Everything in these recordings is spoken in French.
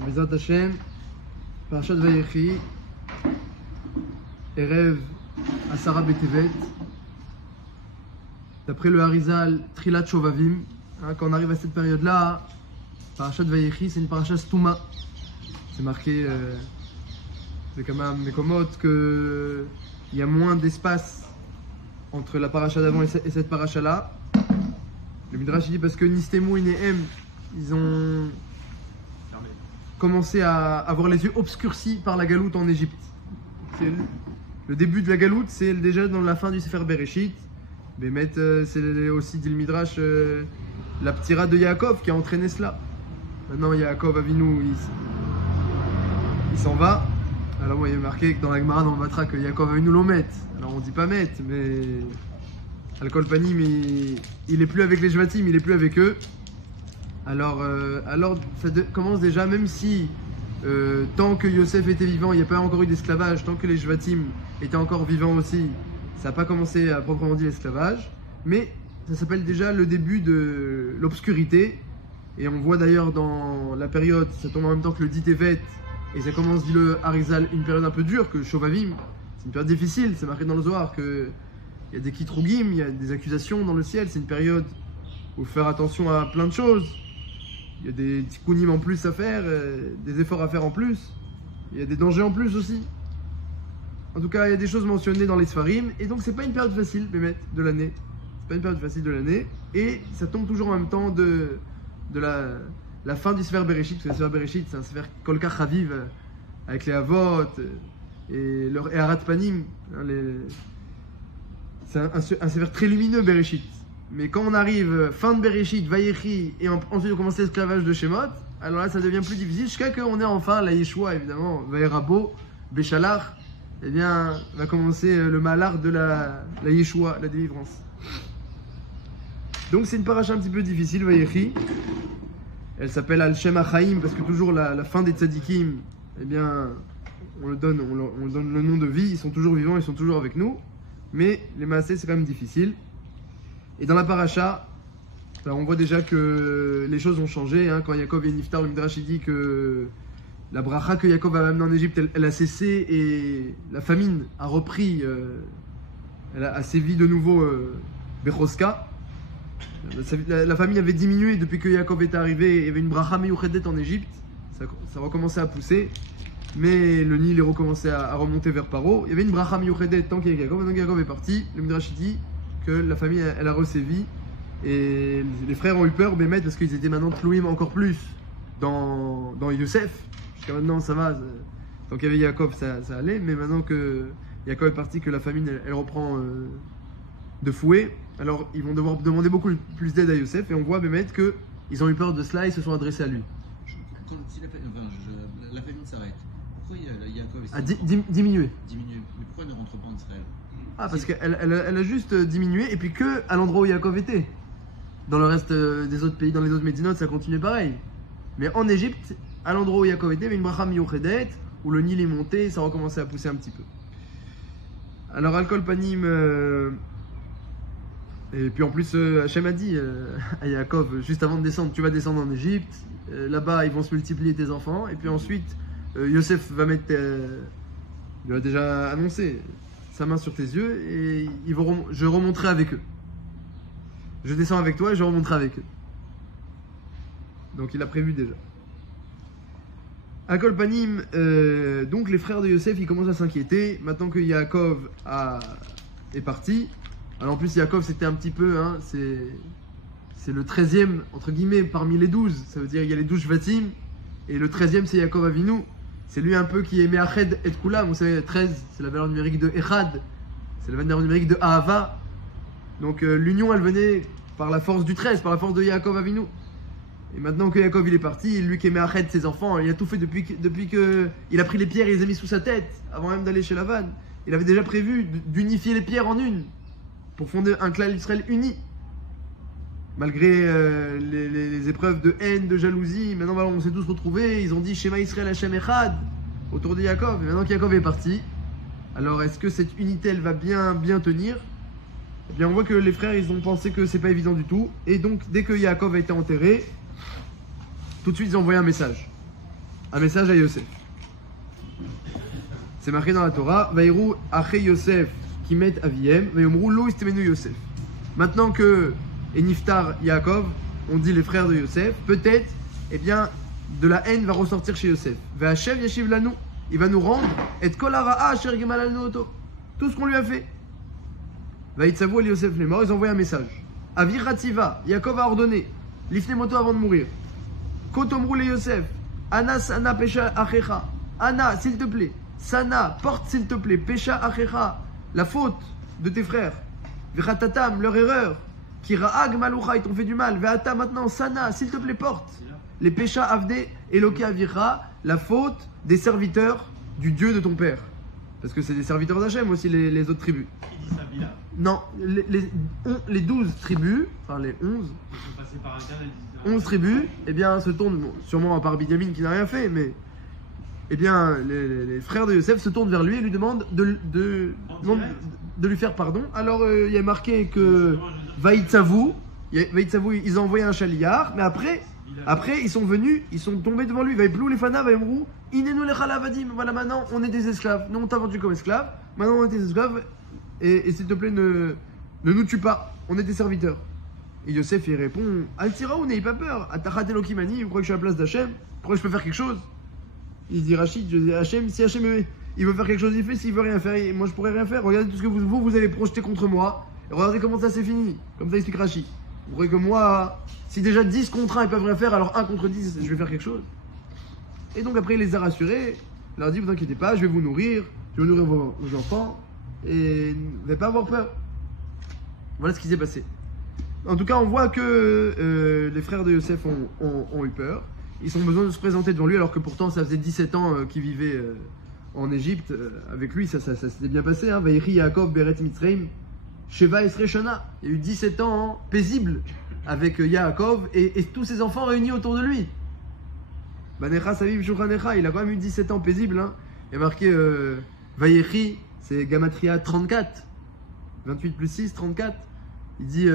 Bezrat Hashem, Parashat Vayechi, Erev Asara Betevet. D'après le Harizal, Trilat Shovavim, quand on arrive à cette période-là, Parashat Vayechi, c'est une parashat Stouma. C'est marqué Mekomot qu'il y a moins d'espace entre la parasha d'avant et cette parasha-là. Le Midrash dit parce que Nistemu et Nehem, ils ont commencé à avoir les yeux obscurcis par la galoute en Égypte. Le début de la galoute, c'est déjà dans la fin du Sefer Bereshit. Mais c'est aussi, dit le Midrash, la ptira de Yaakov qui a entraîné cela. Maintenant, Yaakov Avinu, il s'en va. Alors, moi, il est marqué que dans la Gemara, dans le Batra, que Yaakov Avinu l'omet. Alors, on dit pas met, mais Al-Kol Panim, il est plus avec les Jvatim, il est plus avec eux. Alors ça commence déjà, même si tant que Yosef était vivant, il n'y a pas encore eu d'esclavage, tant que les Jvatim étaient encore vivants aussi, ça n'a pas commencé à proprement dit l'esclavage, mais ça s'appelle déjà le début de l'obscurité. Et on voit d'ailleurs dans la période, ça tombe en même temps que le dit Tevet, et ça commence, dit le Harizal, une période un peu dure, que Shovavim, c'est une période difficile, c'est marqué dans le Zohar qu'il y a des kitrugim, il y a des accusations dans le ciel, c'est une période où il faut faire attention à plein de choses. Il y a des tikkunim en plus à faire, des efforts à faire en plus, il y a des dangers en plus aussi. En tout cas, il y a des choses mentionnées dans les Sfarim, et donc c'est pas une période facile, Bémet, de l'année. C'est pas une période facile de l'année, et ça tombe toujours en même temps de la fin du Sefer Bereshit, parce que le Sefer Bereshit, c'est un Sefer Kolkach Haviv, avec les Avot, et leur Eharat Panim, c'est un Sefer très lumineux, Bereshit. Mais quand on arrive fin de Bereshit, Vayechi, et ensuite on commence l'esclavage de Shemot, alors là ça devient plus difficile, jusqu'à qu'on ait enfin la Yeshua, évidemment, Vayerabo, Béchalach, eh bien va commencer le malar de la Yeshua, la délivrance. Donc c'est une paracha un petit peu difficile, Vayechi. Elle s'appelle Al-Shem HaChaim, parce que toujours la fin des tzadikim, eh bien on leur donne le nom de vie, ils sont toujours vivants, ils sont toujours avec nous, mais les maasés c'est quand même difficile. Et dans la paracha, alors on voit déjà que les choses ont changé. Quand Yaakov est Niftar, le Midrash dit que la bracha que Yaakov a amenée en Égypte, elle a cessé et la famine a repris, elle a sévi de nouveau Bechoska. La famine avait diminué depuis que Yaakov était arrivé. Il y avait une bracha meyuchedet en Égypte, ça recommençait à pousser, mais le Nil est recommencé à remonter vers Paro. Il y avait une bracha meyuchedet tant qu'il y a Yaakov. Maintenant que Yaakov est parti, le Midrash dit que la famille elle a resévi et les frères ont eu peur parce qu'ils étaient maintenant tlouim encore plus dans Yosef. Jusqu'à maintenant ça va, tant qu'il y avait Yaakov ça allait, mais maintenant que Yaakov est parti, que la famine elle reprend de fouet, alors ils vont devoir demander beaucoup plus d'aide à Yosef, et on voit qu'ils ont eu peur de cela et ils se sont adressés à lui. Si la famine s'arrête, pourquoi Yaakov a diminué. Mais pourquoi il ne rentre pas en Israël? Parce qu'elle a juste diminué, et puis que à l'endroit où Yaakov était. Dans le reste des autres pays, dans les autres médinotes, ça continuait pareil. Mais en Égypte, à l'endroit où Yaakov était, il y avait une bracha miyuchedet, où le Nil est monté, et ça recommençait à pousser un petit peu. Alors Al-Kol Panim, et puis en plus Hachem a dit à Yaakov, juste avant de descendre, tu vas descendre en Égypte, là-bas ils vont se multiplier tes enfants, et puis ensuite Yosef va mettre, il lui a déjà annoncé, sa main sur tes yeux, et je remonterai avec eux. Je descends avec toi et je remonterai avec eux. Donc il a prévu déjà. Al-Kol Panim, donc les frères de Yosef, ils commencent à s'inquiéter. Maintenant que Yaakov est parti. Alors en plus Yaakov c'était un petit peu, c'est le 13e, entre guillemets, parmi les 12. Ça veut dire il y a les 12 Shvatim, et le 13e c'est Yaakov Avinu. C'est lui un peu qui est Me'ached et Kulam. Vous savez, 13, c'est la valeur numérique de Echad. C'est la valeur numérique de Ahava. Donc l'union, elle venait par la force du 13, par la force de Yaakov Avinu. Et maintenant que Yaakov il est parti, lui qui est Me'ached ses enfants, il a tout fait depuis que il a pris les pierres et il les a mis sous sa tête, avant même d'aller chez Lavan. Il avait déjà prévu d'unifier les pierres en une, pour fonder un clan d'Israël uni. Malgré les épreuves de haine, de jalousie, maintenant on s'est tous retrouvés, ils ont dit Shema Israël Hashem Echad autour de Yaakov, et maintenant que Yaakov est parti, alors est-ce que cette unité elle va bien tenir? Eh bien on voit que les frères ils ont pensé que c'est pas évident du tout, et donc dès que Yaakov a été enterré, tout de suite ils ont envoyé un message. un message à Yosef. C'est marqué dans la Torah, Vaïrou Aché Yosef qui met Aviem, Vaïomrou Lo Istemenu Yosef. Maintenant que Niftar Yaakov, on dit les frères de Yosef, peut-être, eh bien, de la haine va ressortir chez Yosef. V'Hashem Yashiv Lanu, il va nous rendre, et Kol Hara'a Asher Gemal Alnu Oto, tout ce qu'on lui a fait. Vaïtsavu El Yosef les morts, ils ont envoyé un message. Avir Rativa, Yaakov a ordonné, Lifne Moto avant de mourir. Kotomrou le Yosef, Ana Sana Pesha Achecha, Ana, s'il te plaît. Sana, porte s'il te plaît, Pesha Achecha, la faute de tes frères. Vechatatam, leur erreur. Kiraag Maloucha, ils t'ont fait du mal. Veata maintenant, Sana, s'il te plaît, porte. Les Pesha Avde, Eloke Avicha, la faute des serviteurs du Dieu de ton père. Parce que c'est des serviteurs d'Hachem aussi, les autres tribus. Qui dit ça, Bila? Non, les 12 tribus, enfin les 11. Ils sont passés par un canal. 11 tribus, eh bien, se tournent, bon, sûrement à part Binyamin qui n'a rien fait, mais. Eh bien, les frères de Yosef se tournent vers lui et lui demandent de lui faire pardon. Alors, il y a marqué que Vaïtsavu, ils ont envoyé un chaliar, mais après ils sont venus, ils sont tombés devant lui. Vaïplou les fana, Vaïmrou, Inenu les chalavadim. Voilà, maintenant on est des esclaves. Nous on t'a vendu comme esclaves, maintenant on est des esclaves, et s'il te plaît, ne nous tue pas, on est des serviteurs. Et Yosef il répond Altiraou, n'ayez pas peur, Atachat Elokimani, vous croyez que je suis à la place d'Hachem? Pourquoi je peux faire quelque chose? Il dit Rachid, je dis Hachem, si Hachem il veut faire quelque chose, il fait, s'il veut rien faire, moi je pourrais rien faire. Regardez tout ce que vous allez projeter contre moi, et regardez comment ça s'est fini. Comme ça explique Rachid. Vous croyez que moi, si déjà 10 contre 1 ils peuvent rien faire, alors 1 contre 10 je vais faire quelque chose. Et donc après il les a rassurés, il leur a dit vous inquiétez pas, je vais vous nourrir, je vais nourrir vos enfants, et vous n'allez pas avoir peur. Voilà ce qui s'est passé. En tout cas on voit que les frères de Yosef ont eu peur. Ils ont besoin de se présenter devant lui alors que pourtant ça faisait 17 ans qu'ils vivaient en Égypte avec lui, ça s'était bien passé. Vaïri Yaakov Beret Mitzrayim Sheva Esrei Shana. Il y a eu 17 ans paisibles avec Yaakov et tous ses enfants réunis autour de lui. Banecha Saviv Shulchanecha, il a quand même eu 17 ans paisibles. Il y a marqué Vaïri, c'est Gamatria 34. 28 plus 6, 34. Il dit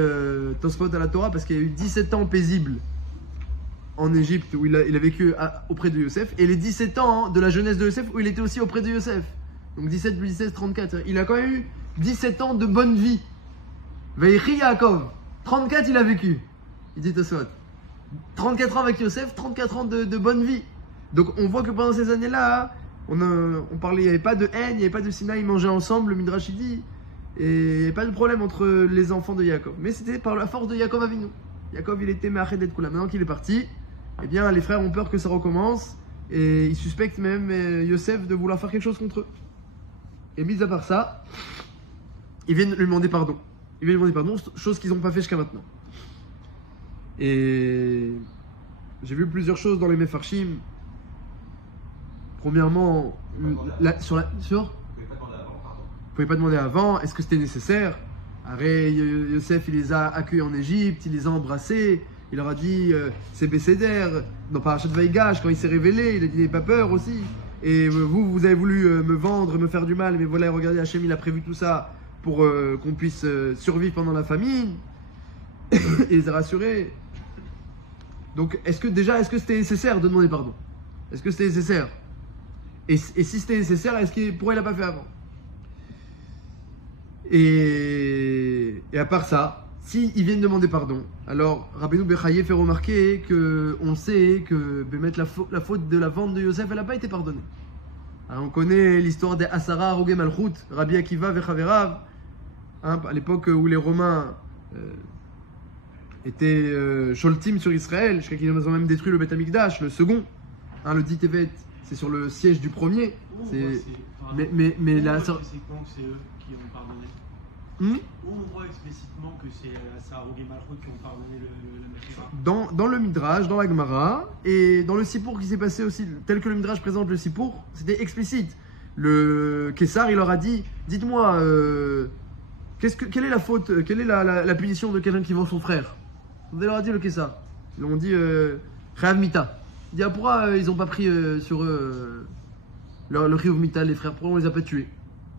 Tosfot à la Torah parce qu'il y a eu 17 ans paisibles en Égypte où il a vécu auprès de Yosef, et les 17 ans de la jeunesse de Yosef où il était aussi auprès de Yosef. Donc 17 plus 16, 34. Il a quand même eu 17 ans de bonne vie. Vaïchi Yaakov, 34 il a vécu. Il dit Tosfot. 34 ans avec Yosef, 34 ans de bonne vie. Donc on voit que pendant ces années-là, on parlait, il n'y avait pas de haine, il n'y avait pas de Sinaï, ils mangeaient ensemble, le Midrash dit, et il n'y avait pas de problème entre les enfants de Yaakov. Mais c'était par la force de Yaakov Avinu. Yaakov il était Me'ached et Kula. Maintenant qu'il est parti, eh bien, les frères ont peur que ça recommence et ils suspectent même Yosef de vouloir faire quelque chose contre eux. Et mis à part ça, ils viennent lui demander pardon. Chose qu'ils n'ont pas fait jusqu'à maintenant. Et j'ai vu plusieurs choses dans les Mefarshim. Premièrement, vous ne pouvez pas demander avant, est-ce que c'était nécessaire? Arrête, Yosef il les a accueillis en Égypte, il les a embrassés. Il leur a dit, c'est Bécéder, dans Parashat Vaïgash, quand il s'est révélé, il a dit, n'ayez pas peur aussi. Et vous avez voulu me vendre, me faire du mal, mais voilà, regardez, Hachem, il a prévu tout ça pour qu'on puisse survivre pendant la famine. Et il les a rassurés. Donc, est-ce que c'était nécessaire de demander pardon? Est-ce que c'était nécessaire? Et si c'était nécessaire, pourquoi il l'a pas fait avant? Et à part ça, si ils viennent demander pardon, alors Rabbeinu Bechaye fait remarquer qu'on sait que la faute de la vente de Yosef, elle n'a pas été pardonnée. Alors on connaît l'histoire des Asara Roge Malchut, Rabbi Akiva Vechaverav, à l'époque où les Romains étaient Sholtim sur Israël, jusqu'à qu'ils ont même détruit le Beth Amikdash, le second. Le dit Tevet, c'est sur le siège du premier. Mais là, c'est quand c'est eux qui ont pardonné. Où on voit explicitement que c'est Asarog et Malchut qui ont pardonné la Mesheva. Dans le Midrash, dans la Gemara, et dans le Sipour qui s'est passé aussi, tel que le Midrash présente le Sipour, c'était explicite. Le Kessar, il leur a dit, dites-moi, quelle est la faute, quelle est la punition de quelqu'un qui vend son frère? Vous leur a dit le Kessar. Ils ont dit, Chayav Mita. Il dit, pourquoi ils n'ont pas pris sur eux le Chayav Mita, les frères, pourquoi on les a pas tués?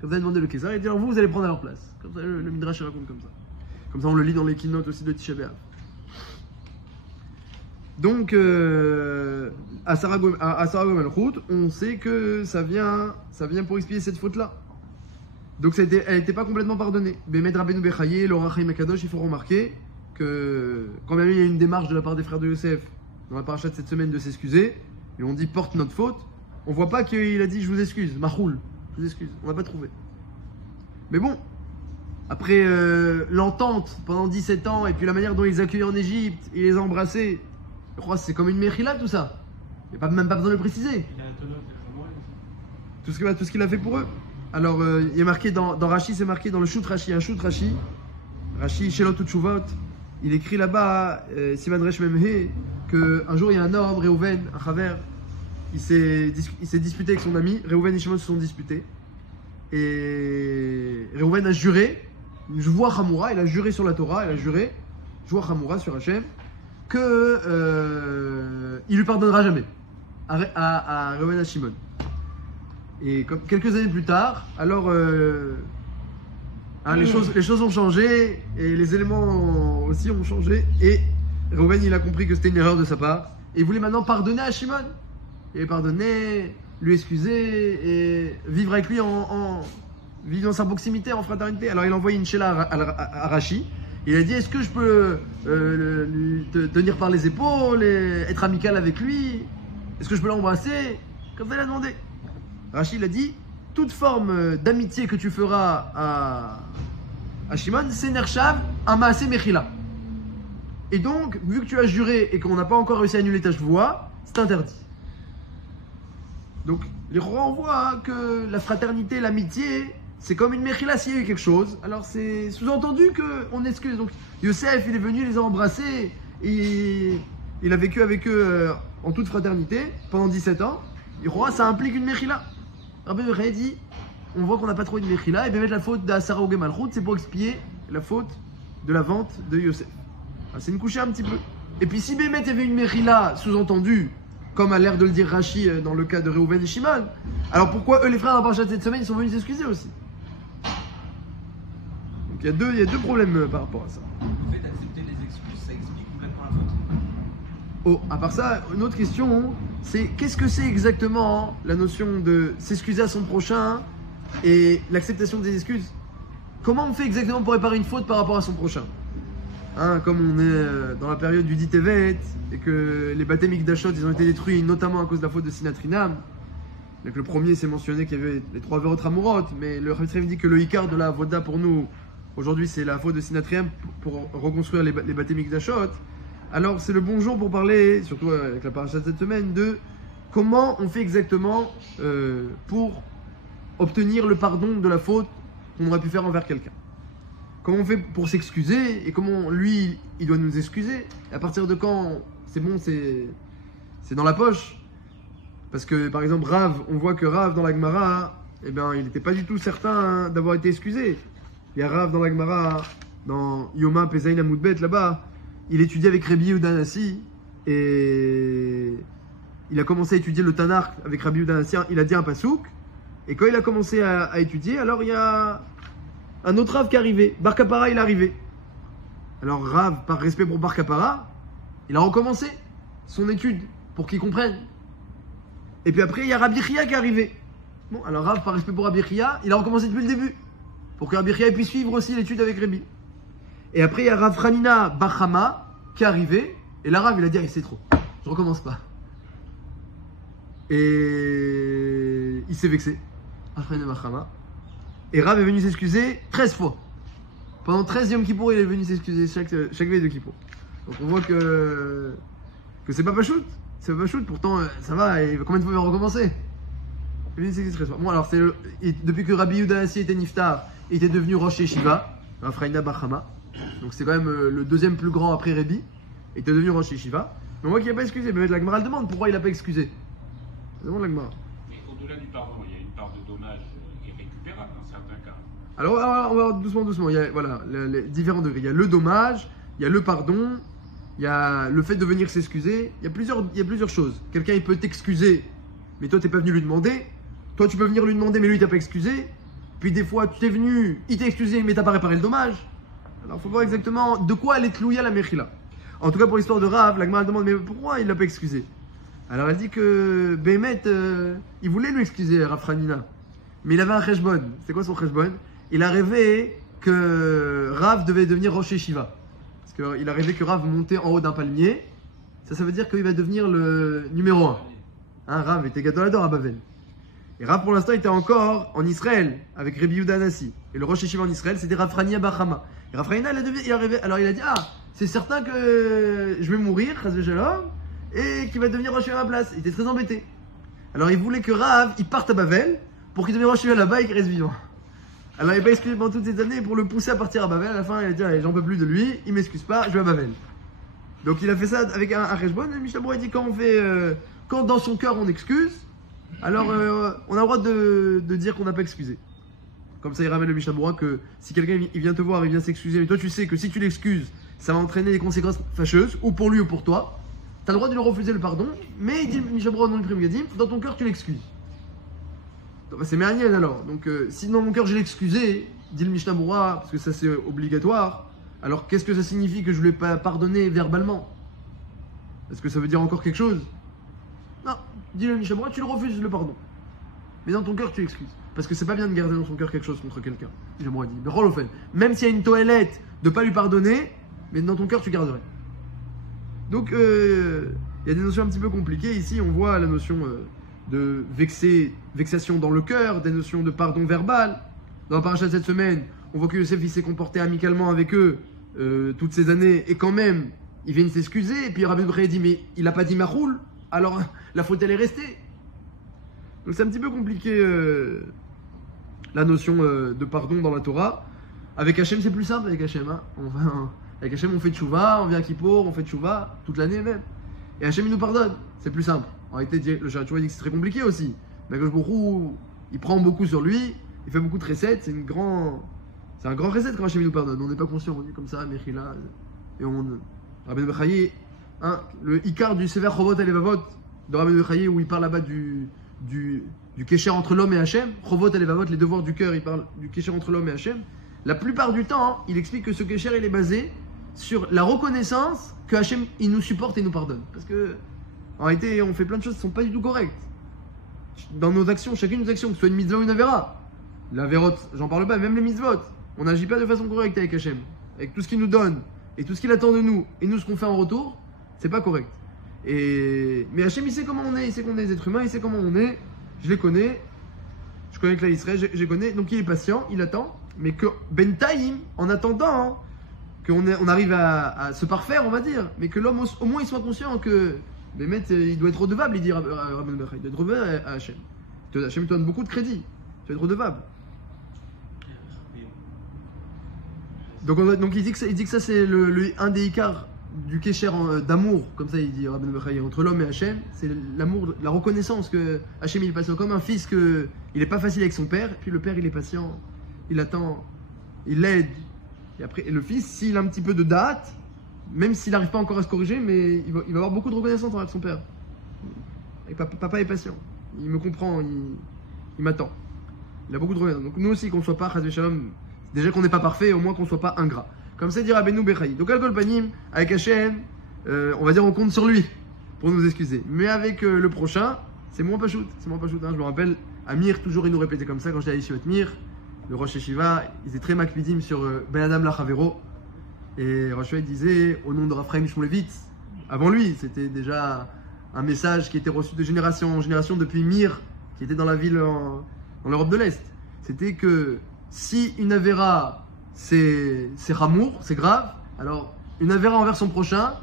Comme ça, il a demandé le Kessar, il dit, alors vous allez prendre à leur place. Comme ça, le Midrash raconte comme ça. Comme ça, on le lit dans les keynotes aussi de Tisha B'Av. Donc, à Sarah Gomelchut, on sait que ça vient pour expier cette faute-là. Donc elle n'était pas complètement pardonnée. Bémed Rabbeinu Bechaye, Laura Chaim Akadosh, il faut remarquer que quand même il y a une démarche de la part des frères de Yosef dans la paracha de cette semaine de s'excuser, et on dit porte notre faute, on voit pas qu'il a dit je vous excuse, Mahoul, je vous excuse, on va pas trouver. Mais bon, après l'entente pendant 17 ans et puis la manière dont ils accueillent en Égypte, ils les ont embrassés, je crois que c'est comme une mechila tout ça. Il n'y a même pas besoin de le préciser. Tout ce qu'il a fait pour eux. Alors il est marqué dans Rashi, c'est marqué dans le Shoot Rashi, un Shoot Rashi, Rashi Shelot Utshuvot, il écrit là-bas, Siman Resh Memhe, qu'un jour il y a un homme, Reuven, un chaver, il s'est disputé avec son ami, Reuven et Shimon se sont disputés. Et Reuven a juré, une joie Hamoura, il a juré sur la Torah, il a juré, joie Hamoura sur Hachem, que il lui pardonnera jamais à Reuven et Shimon. Et quelques années plus tard, alors les choses ont changé et les éléments aussi ont changé. Et Reuven il a compris que c'était une erreur de sa part et il voulait maintenant pardonner à Shimon. Et pardonner, lui excuser et vivre avec lui vivre dans sa proximité, en fraternité. Alors il a envoyé une shela à Rashi. Il a dit est-ce que je peux te tenir par les épaules et être amical avec lui? Est-ce que je peux l'embrasser? Comme ça il a demandé. Rashi il a dit toute forme d'amitié que tu feras à Shimon, c'est Nershav, un Maaseh Mechila. Et donc, vu que tu as juré et qu'on n'a pas encore réussi à annuler ta chevoie, c'est interdit. Donc, les rois on voit que la fraternité, l'amitié, c'est comme une Mechila s'il y a eu quelque chose. Alors, c'est sous-entendu qu'on excuse. Donc, Yosef, il est venu les a embrassés et il a vécu avec eux en toute fraternité pendant 17 ans. Les rois, ça implique une Mechila. Rabbi Yochanan dit, on voit qu'on n'a pas trop une Mechila, et bien mettre la faute d'Asara ou Gemalchut, c'est pour expier la faute de la vente de Yosef. Alors, c'est une couchée un petit peu. Et puis si Bémet avait une Mechila, sous-entendu, comme a l'air de le dire Rashi dans le cas de Reuven et Shimon, alors pourquoi eux les frères dans la paracha de cette semaine, ils sont venus s'excuser aussi? Donc il y a deux problèmes par rapport à ça. Le fait d'accepter les excuses, ça explique complètement la faute. Oh, à part ça, une autre question, c'est qu'est-ce que c'est exactement la notion de s'excuser à son prochain et l'acceptation des excuses? Comment on fait exactement pour réparer une faute par rapport à son prochain? Comme on est dans la période du dit Tevet et que les Batem Mikdashot ils ont été détruits notamment à cause de la faute de Sinatrinam. Donc le premier c'est mentionné qu'il y avait les 3 Verot Ramurot, mais le Chaim dit que le Ikar de la Voda pour nous aujourd'hui c'est la faute de Sinatrinam pour reconstruire les Batem Mikdashot. Alors c'est le bon jour pour parler, surtout avec la paracha de cette semaine, de comment on fait exactement pour obtenir le pardon de la faute qu'on aurait pu faire envers quelqu'un. Comment on fait pour s'excuser et comment lui il doit nous excuser. Et à partir de quand c'est bon, c'est dans la poche. Parce que par exemple Rav, on voit que Rav dans la Gemara, il n'était pas du tout certain d'avoir été excusé. Il y a Rav dans la Gemara, dans Yoma Pezaïn Amoudbet là-bas. Il étudiait avec Rabbi Yehuda Hanassi et il a commencé à étudier le Tanakh avec Rabbi Yehuda Hanassi. Il a dit un pasouk et quand il a commencé à étudier, alors il y a un autre Rav qui est arrivé. Bar Kapara, il est arrivé. Alors Rav, par respect pour Bar Kapara, il a recommencé son étude pour qu'il comprenne. Et puis après, il y a Rabbi Chia qui est arrivé. Bon, alors Rav, par respect pour Rabbi Chia, il a recommencé depuis le début pour que Rabbi Chia puisse suivre aussi l'étude avec Rabbi. Et après, il y a Rav Hanina Bar Chama qui est arrivé. Et là, Rav, il a dit, c'est trop. Je recommence pas. Et il s'est vexé. Rav Hanina Bar Chama. Et Rav est venu s'excuser 13 fois. Pendant 13 Yom Kippour, il est venu s'excuser chaque veille de Kippour. Donc on voit que c'est pas pachout. C'est pas pachout. Pourtant, ça va. Et combien de fois il va recommencer? Il est venu s'excuser 13 fois. Bon, alors, depuis que Rabbi Yehuda Hanassi était Niftar, il était devenu Rosh Yeshiva. Rav Hanina Bar Chama. Donc c'est quand même le deuxième plus grand après Rabbi. Il était devenu Rosh Yeshiva. Mais on voit qu'il n'a pas excusé. Mais la Gemara demande pourquoi il n'a pas excusé. Demande la Gemara. Mais au-delà du pardon, il y a une part de dommage irrécupérable dans certains cas. Alors on va doucement. Il y a les différents degrés. Il y a le dommage, il y a le pardon, il y a le fait de venir s'excuser. Il y a plusieurs choses. Quelqu'un il peut t'excuser, mais toi tu n'es pas venu lui demander. Toi tu peux venir lui demander, mais lui il t'a pas excusé. Puis des fois tu es venu, il t'a excusé, mais t'as pas réparé le dommage. Alors il faut voir exactement de quoi elle est tlouya la mechila. En tout cas pour l'histoire de Rav, la Gemara demande mais pourquoi il l'a pas excusé? Alors elle dit que Bémet, il voulait lui excuser, Rav Hanina. Mais il avait un cheshbon. C'est quoi son cheshbon? Il a rêvé que Rav devait devenir Rosh Yeshiva. Parce qu'il a rêvé que Rav montait en haut d'un palmier. Ça veut dire qu'il va devenir le numéro 1. Hein, Rav était Gadolador à Bavel. Et Rav pour l'instant était encore en Israël avec Rabbi Yehuda Anassi. Et le Rosh Yeshiva en Israël c'était Rav Hanina Bachama. Et Rav Hanina il a rêvé. Alors il a dit c'est certain que je vais mourir, Chas Shalom, et qu'il va devenir Rosh Yeshiva à ma place. Il était très embêté. Alors il voulait que Rav il parte à Bavel pour qu'il devienne Rosh Yeshiva là-bas et qu'il reste vivant. Alors il n'a pas excusé pendant toutes ces années pour le pousser à partir à Bavel. À la fin il a dit j'en peux plus de lui, il m'excuse pas, je vais à Bavel. Donc il a fait ça avec un cheshbon. Et Mishnah Berurah dit quand dans son cœur on excuse, alors on a le droit de dire qu'on n'a pas excusé. Comme ça il ramène le Mishnah Berurah que si quelqu'un il vient te voir, il vient s'excuser, mais toi tu sais que si tu l'excuses, ça va entraîner des conséquences fâcheuses, ou pour lui ou pour toi, tu as le droit de lui refuser le pardon, mais il dit Mishnah Berurah dans le Pri Megadim, dans ton cœur tu l'excuses. C'est Méaniel alors. Donc si dans mon cœur je l'ai excusé, dit le Mishnah Berurah, parce que ça c'est obligatoire, alors qu'est-ce que ça signifie que je ne l'ai pas pardonné verbalement? Est-ce que ça veut dire encore quelque chose? Non, dit le Mishnah Berurah, tu le refuses le pardon. Mais dans ton cœur tu l'excuses. Parce que c'est pas bien de garder dans son cœur quelque chose contre quelqu'un. Mishnah Berurah dit. Même s'il y a une toilette de ne pas lui pardonner, mais dans ton cœur tu garderais. Donc il y a des notions un petit peu compliquées. Ici on voit la notion de vexation dans le cœur, des notions de pardon verbal. Dans la paracha de cette semaine, on voit que Yosef il s'est comporté amicalement avec eux toutes ces années et quand même ils viennent s'excuser. Et puis Rabbi Berurah dit mais il n'a pas dit machoul, alors la faute elle est restée. Donc c'est un petit peu compliqué la notion de pardon dans la Torah. Avec Hachem c'est plus simple avec Hachem. Hein. Avec Hachem on fait tchouva, on vient à Kippour, on fait tchouva toute l'année même. Et Hachem il nous pardonne, c'est plus simple. En réalité le Shara Tchouva dit que c'est très compliqué aussi. Mais Akadosh Baruch Hu, il prend beaucoup sur lui, il fait beaucoup de recettes, c'est un grand recette quand Hachem nous pardonne. On n'est pas conscient, on dit comme ça, Mechila, et on. Rabbi Bechaye, hein, le Ikar du Sever Chovot Alevavot de Rabbi Bechaye où il parle là-bas du Kesher entre l'homme et Hachem. Chovot Alevavot, les devoirs du cœur, il parle du Kesher entre l'homme et Hachem. La plupart du temps, hein, il explique que ce Kesher il est basé sur la reconnaissance que Hachem il nous supporte et nous pardonne. Parce que en réalité, on fait plein de choses qui ne sont pas du tout correctes. Dans nos actions, chacune de nos actions, que ce soit une mitzvah ou une avera. La vérote, j'en parle pas, même les mitzvot. On n'agit pas de façon correcte avec Hachem. Avec tout ce qu'il nous donne et tout ce qu'il attend de nous et nous ce qu'on fait en retour, c'est pas correct. Mais Hachem il sait comment on est, il sait qu'on est des êtres humains, il sait comment on est. Je les connais. Je connais que la Israël, je les connais. Donc il est patient, il attend. Mais que Ben Taïm, en attendant qu'on arrive à se parfaire, on va dire, mais que l'homme au moins il soit conscient que Bémet, il doit être redevable, il dit Rabbi Bechaye, il doit être redevable à Hachem. Hachem te donne beaucoup de crédit, tu dois être redevable. Donc il dit que ça c'est un des écarts du Kesher d'amour, comme ça il dit Rabbi Bechaye, entre l'homme et Hachem, c'est l'amour, la reconnaissance que Hachem il est patient, comme un fils que il est pas facile avec son père, et puis le père il est patient, il attend, il l'aide, et après et le fils s'il a un petit peu de date, même s'il n'arrive pas encore à se corriger, mais il va avoir beaucoup de reconnaissance envers son père. Et papa est patient, il me comprend, il m'attend, il a beaucoup de reconnaissance. Donc nous aussi qu'on soit pas Chas V'Shalom, déjà qu'on n'est pas parfait, au moins qu'on soit pas ingrat. Comme ça dit Rabbeinu Bechaye. Donc Al Kol Panim, avec Hachem, on va dire on compte sur lui pour nous excuser. Mais avec le prochain, c'est moins pas shoot. C'est moins pas shoot. Hein. Je me rappelle, Amir, toujours il nous répétait comme ça quand j'étais à Yeshivat Mir. Le Rosh Yeshiva, il était très makpidim sur Ben Adam Lachavero. Et Rosh Yeshiva disait, au nom de Raphaël Shmulevitz, avant lui, c'était déjà un message qui était reçu de génération en génération depuis Mir, qui était dans la ville en Europe de l'Est. C'était que si une Avera c'est Ramour, c'est grave, alors une Avera envers son prochain,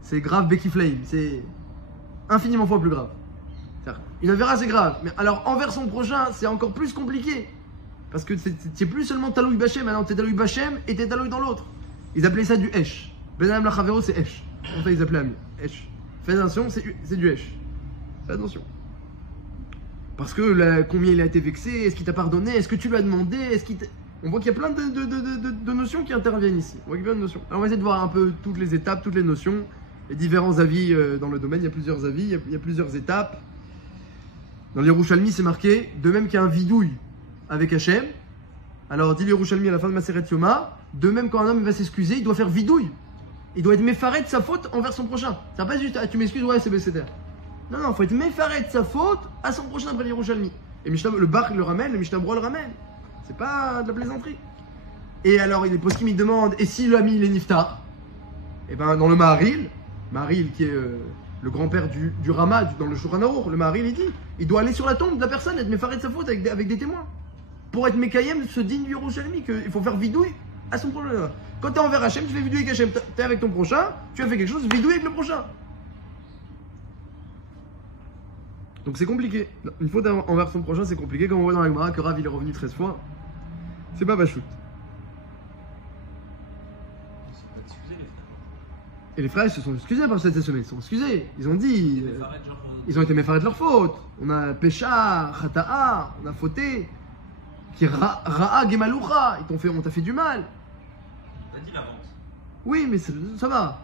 c'est grave Becky Flame, c'est infiniment fois plus grave. Une Avera c'est grave, mais alors envers son prochain, c'est encore plus compliqué. Parce que c'est plus seulement Taloui Bachem, maintenant t'es Taloui Bachem et t'es Taloui dans l'autre. Ils appelaient ça du Esh. Ben Adam Lachavero c'est Esh. Comme ça ils appelaient Amir. Esh. Fais attention, c'est du Esh. Fais attention. Parce que combien il a été vexé, est-ce qu'il t'a pardonné, est-ce que tu lui as demandé, on voit qu'il y a plein de notions qui interviennent ici. On voit qu'il y a plein de notions. Alors on va essayer de voir un peu toutes les étapes, toutes les notions, les différents avis dans le domaine. Il y a plusieurs avis, il y a plusieurs étapes. Dans l'Yerushalmi c'est marqué, de même qu'il y a un vidouille avec Hachem. Alors dit l'Yerushalmi à la fin de Maseret Yoma, de même quand un homme va s'excuser, il doit faire vidouille. Il doit être méfaré de sa faute envers son prochain. Ça va pas juste, tu m'excuses, ouais c'est bécédaire. Non, il faut être méfaré de sa faute à son prochain après l'Yerushalmi. Et le Bach le ramène, le Mishnah Brura le ramène. C'est pas de la plaisanterie. Et alors, il est poskim, il demande, et si l'ami il est niftar? Et ben dans le Maharil qui est le grand-père du Rama, dans le Shulchan Aruch, le Maharil il dit, il doit aller sur la tombe de la personne, être méfaré de sa faute avec des témoins. Pour être Mekayem, se digne du Yerushalmi, qu'il faut faire vidouille à son prochain. Quand tu es envers Hachem, tu fais vidouille avec Hachem. Tu es avec ton prochain, tu as fait quelque chose, vidouille avec le prochain. Donc c'est compliqué. Une faute envers son prochain, c'est compliqué. Comme on voit dans la Gemara que Rav il est revenu 13 fois. C'est pas Bachout. Et les frères ils se sont excusés par cette semaine. Ils sont excusés. Ils ont dit. Ils ont été méfarés de leur faute. On a pécha, khata'a, on a fauté. Qui ra'a gemaloucha. On t'a fait du mal. On a dit la vente. Oui, mais ça va.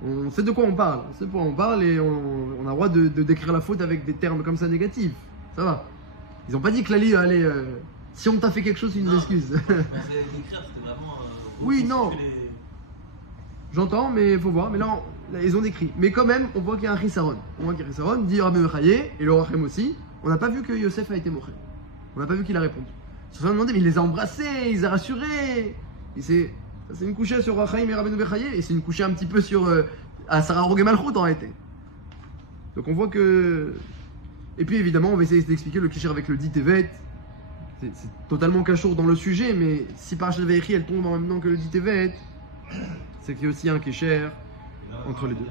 On sait de quoi on parle. On sait de quoi on parle et on a le droit de décrire la faute avec des termes comme ça négatifs. Ça va. Ils n'ont pas dit que la livre allait. Si on t'a fait quelque chose, c'est une excuse. Décrire, c'était vraiment. Oui, non. J'entends, mais il faut voir. Mais là, ils ont décrit. Mais quand même, on voit qu'il y a un chisaron. On voit qu'il y a un chisaron, dit Rabbi Mechaye et le Rachem aussi. On n'a pas vu que Yosef a été moché. On n'a pas vu qu'il a répondu. Ils se sont demandé, mais il les a embrassés, il les a rassurés. C'est une couchée sur Rachem et Rabbi Mechaye et c'est une couchée un petit peu sur Sarah Rogue Malchut en réalité. Donc on voit que. Et puis évidemment, on va essayer d'expliquer le cliché avec le dit Tevet. C'est totalement cachour dans le sujet, mais si Parashat Vayechi elle tombe en même temps que le dit Tevet, c'est qu'il y a aussi un kécher entre les deux.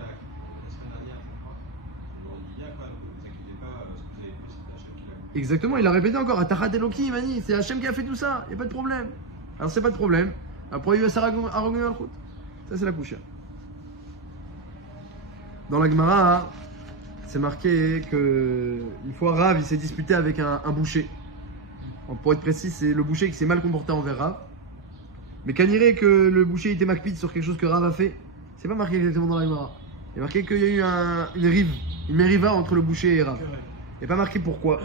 Exactement, il a répété encore, Atachat Elokim, Mani, c'est Hachem qui a fait tout ça, il n'y a pas de problème. Alors c'est pas de problème. Après il y a Sarah Rogue Malchut. Ça c'est la couchée. Dans la Gemara, c'est marqué que une fois Rav il s'est disputé avec un boucher. Pour être précis, c'est le boucher qui s'est mal comporté envers Rav. Mais qu'on dirait que le boucher était makpid sur quelque chose que Rav a fait, c'est pas marqué exactement dans la Gemara. Il est marqué qu'il y a eu une mériva entre le boucher et Rav. Il n'est pas marqué pourquoi.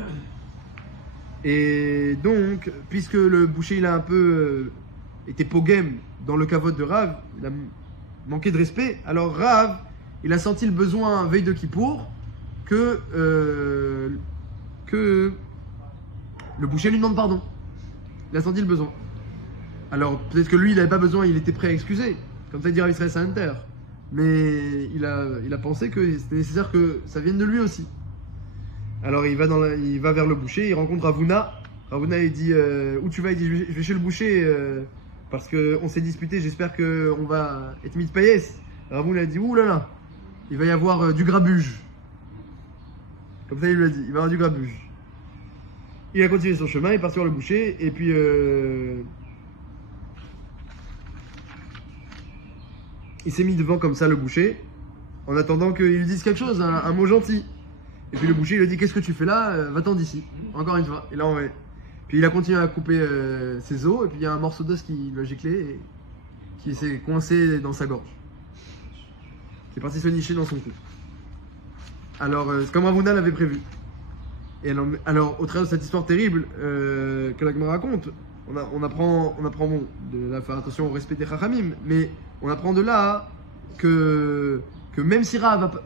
Et donc, puisque le boucher il a un peu été pogem dans le kavod de Rav, il a manqué de respect, alors Rav il a senti le besoin veille de Kippour que le boucher lui demande pardon. Il a senti le besoin. Alors peut-être que lui il n'avait pas besoin, il était prêt à excuser, comme ça dit Rav Israël Sainter. Mais il a pensé que c'était nécessaire que ça vienne de lui aussi. Alors il va vers le boucher, il rencontre Ravuna. Ravuna il dit où tu vas? Il dit je vais chez le boucher parce qu'on s'est disputé, j'espère qu'on va être mis de paillesse. Ravuna a dit ouh là là, il va y avoir du grabuge. Comme ça il lui a dit, il va y avoir du grabuge. Il a continué son chemin, il est parti vers le boucher et puis il s'est mis devant comme ça le boucher en attendant qu'il lui dise quelque chose, un mot gentil. Et puis le boucher il lui a dit qu'est-ce que tu fais là, va-t'en d'ici, encore une fois. Et là puis il a continué à couper ses os et puis il y a un morceau d'os qui lui a giclé et qui s'est coincé dans sa gorge. Qui est parti se nicher dans son cou. Alors c'est comme Ravuna l'avait prévu. Et alors au travers de cette histoire terrible que la Gemara raconte, on apprend bon, de faire attention au respect des Chachamim, mais on apprend de là que même si Rav,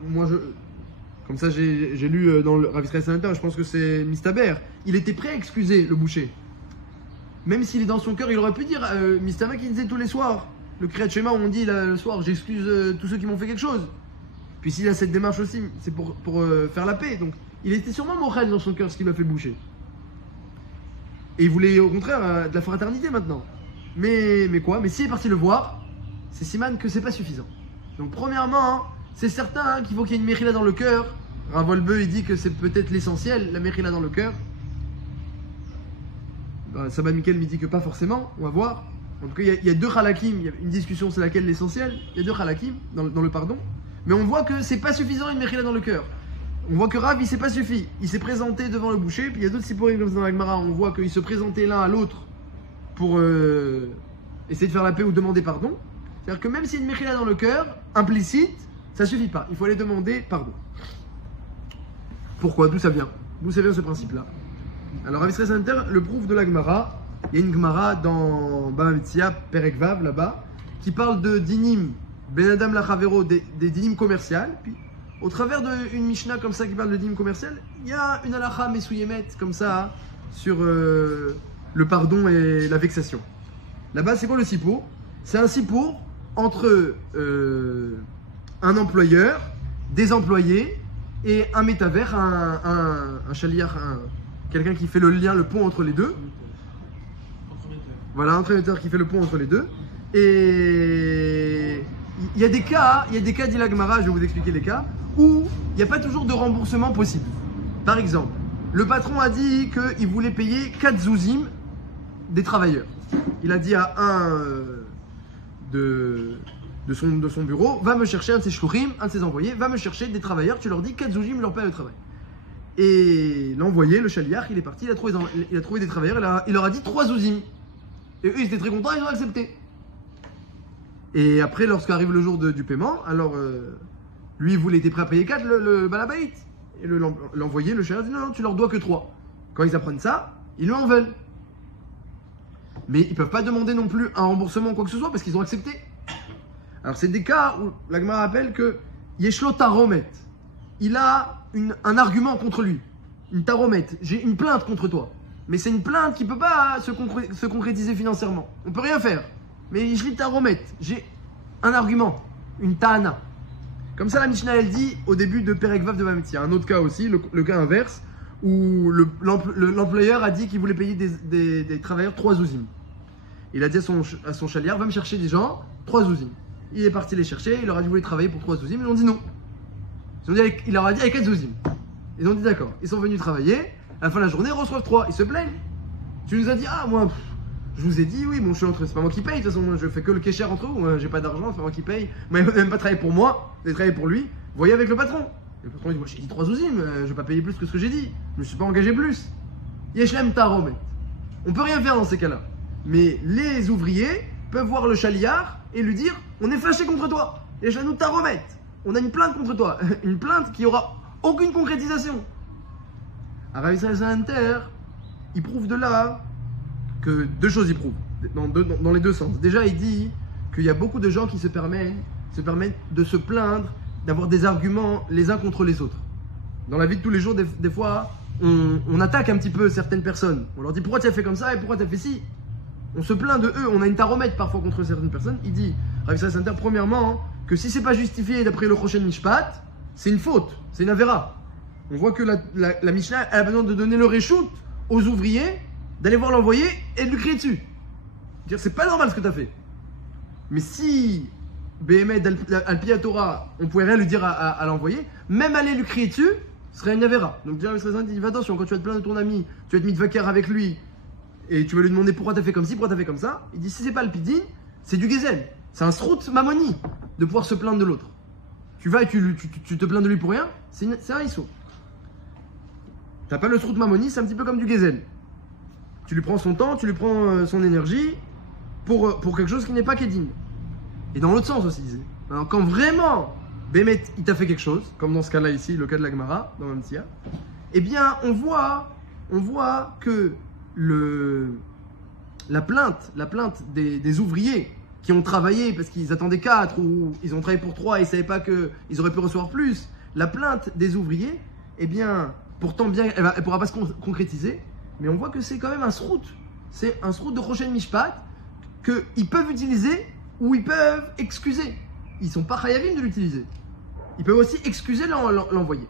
comme ça j'ai lu dans le Rav Israël Sainter, je pense que c'est Mistaber, il était prêt à excuser le boucher. Même s'il est dans son cœur, il aurait pu dire, Mistaber qui disait tous les soirs, le Kriyat Shema où on dit le soir, j'excuse tous ceux qui m'ont fait quelque chose. Puis s'il a cette démarche aussi, c'est pour faire la paix. Donc il était sûrement mochel dans son cœur ce qu'il a fait le boucher. Et il voulait au contraire de la fraternité maintenant. Mais quoi? Mais s'il est parti le voir, c'est siman que c'est pas suffisant. Donc premièrement, c'est certain qu'il faut qu'il y ait une mérila dans le cœur. Rav Wolbe il dit que c'est peut-être l'essentiel, la mérila dans le cœur. Sabbat Mikel me dit que pas forcément, on va voir. En tout cas, il y a deux halakim, il y a une discussion, c'est laquelle l'essentiel. Il y a deux halakim dans le pardon. Mais on voit que c'est pas suffisant une mérila dans le cœur. On voit que Rav, il s'est pas suffi. Il s'est présenté devant le boucher, puis il y a d'autres siporim comme ça dans la Gemara. On voit qu'ils se présentaient l'un à l'autre pour essayer de faire la paix ou demander pardon. C'est-à-dire que même s'il y a une mérila dans le cœur, implicite, ça suffit pas. Il faut aller demander pardon. Pourquoi? D'où ça vient? D'où ça vient ce principe-là? Alors, Rav Israël Sainter le prouve de la Gemara. Il y a une Gemara dans Bava Metzia, Perek Vav, là-bas, qui parle de dinim, Ben Adam Lachavero, des dinim commerciales. Puis au travers d'une Mishnah comme ça qui parle de dîme commercial, il y a une halakha mesouyemet comme ça sur le pardon et la vexation. Là-bas, c'est quoi le sipour? C'est un sipour entre un employeur, des employés et un métavers, un chaliar, quelqu'un qui fait le lien, le pont entre les deux. Voilà, un entremetteur qui fait le pont entre les deux. Et il y a des cas, dit la Gemara, je vais vous expliquer les cas, où il n'y a pas toujours de remboursement possible. Par exemple, le patron a dit qu'il voulait payer 4 zouzim des travailleurs. Il a dit à un de son bureau, va me chercher un de ses shluchim, un de ses envoyés, va me chercher des travailleurs, tu leur dis 4 zouzim, leur paye le travail. Et l'envoyé, le chaliar, il est parti, il a trouvé des travailleurs, il leur a dit 3 zouzim. Et eux, ils étaient très contents, ils ont accepté. Et après, lorsqu'arrive le jour du paiement, alors lui, il était prêt à payer 4, le balabait. Et l'envoyé, le chaliar, dit non, tu leur dois que 3. Quand ils apprennent ça, ils lui en veulent. Mais ils ne peuvent pas demander non plus un remboursement ou quoi que ce soit parce qu'ils ont accepté. Alors, c'est des cas où la Gemara rappelle que Yeshlo Taromet, il a un argument contre lui. Une Taromet, j'ai une plainte contre toi. Mais c'est une plainte qui ne peut pas se concrétiser financièrement. On ne peut rien faire. Mais je lis Taromet, j'ai un argument, une Ta'ana. Comme ça, la Mishnah, elle dit au début de Perek Vav de Bamidbar. Il y a un autre cas aussi, le cas inverse, où l'employeur a dit qu'il voulait payer des travailleurs 3 zouzim. Il a dit à son chaliar, va me chercher des gens, 3 zouzim. Il est parti les chercher, il leur a dit, vous voulez travailler pour 3 zouzim? Ils ont dit non. Il leur a dit, avec 4 zouzim. Ils ont dit d'accord. Ils sont venus travailler, à la fin de la journée, ils reçoivent 3. Ils se plaignent. Tu nous as dit, ah, moi, je vous ai dit, oui, bon, je suis entre eux, c'est pas moi qui paye, de toute façon, moi, je fais que le kécher entre vous, moi, j'ai pas d'argent, c'est pas moi qui paye. Moi, il même pas travaillé pour moi, il a travaillé pour lui. Voyez avec le patron. Le patron dit, moi, j'ai dit 3 zouzim, je vais pas payer plus que ce que j'ai dit. Je me suis pas engagé plus. Yeshlem Taromet. On peut rien faire dans ces cas-là. Mais les ouvriers peuvent voir le chaliar et lui dire, on est fâché contre toi. Yeshlem Taromet. On a une plainte contre toi. Une plainte qui aura aucune concrétisation. À Rav Israël Salanter, il prouve de là que 2 choses il prouve, dans les 2 sens. Déjà, il dit qu'il y a beaucoup de gens qui se permettent de se plaindre, d'avoir des arguments les uns contre les autres. Dans la vie de tous les jours, des fois, on attaque un petit peu certaines personnes. On leur dit pourquoi tu as fait comme ça et pourquoi tu as fait ci. On se plaint de eux, on a une taromètre parfois contre certaines personnes. Il dit, Rav Israël Salanter, premièrement, que si c'est pas justifié d'après le Choshen Mishpat, c'est une faute, c'est une avéra. On voit que la Mishnah elle a besoin de donner le reshoot aux ouvriers, d'aller voir l'envoyé et de lui crier dessus. Dire c'est pas normal ce que tu as fait. Mais si Behemed al-Pi Torah, on pouvait rien lui dire à l'envoyé, même aller lui crier dessus, ce serait une avéra. Donc déjà, il dit attention, quand tu vas te plaindre de ton ami, tu vas te mitvaker avec lui et tu vas lui demander pourquoi tu as fait comme ci, pourquoi tu as fait comme ça. Il dit si c'est pas le pidin, c'est du gezel. C'est un srout mamoni de pouvoir se plaindre de l'autre. Tu vas et tu te plains de lui pour rien, c'est un iso. T'as pas le srout mamoni, c'est un petit peu comme du gezel. Tu lui prends son temps, tu lui prends son énergie pour quelque chose qui n'est pas kedin. Et dans l'autre sens aussi, il disait. Alors, quand vraiment Bémet il t'a fait quelque chose, comme dans ce cas-là ici, le cas de la Gemara, dans Mamtia, eh bien on voit que la plainte des ouvriers qui ont travaillé parce qu'ils attendaient 4 ou ils ont travaillé pour 3 et ils ne savaient pas qu'ils auraient pu recevoir plus, la plainte des ouvriers, eh bien, pourtant bien, elle ne pourra pas se concrétiser, mais on voit que c'est quand même un srout. C'est un srout de Choshen Mishpat qu'ils peuvent utiliser ou ils peuvent excuser. Ils ne sont pas chayavim de l'utiliser. Ils peuvent aussi excuser l'envoyer.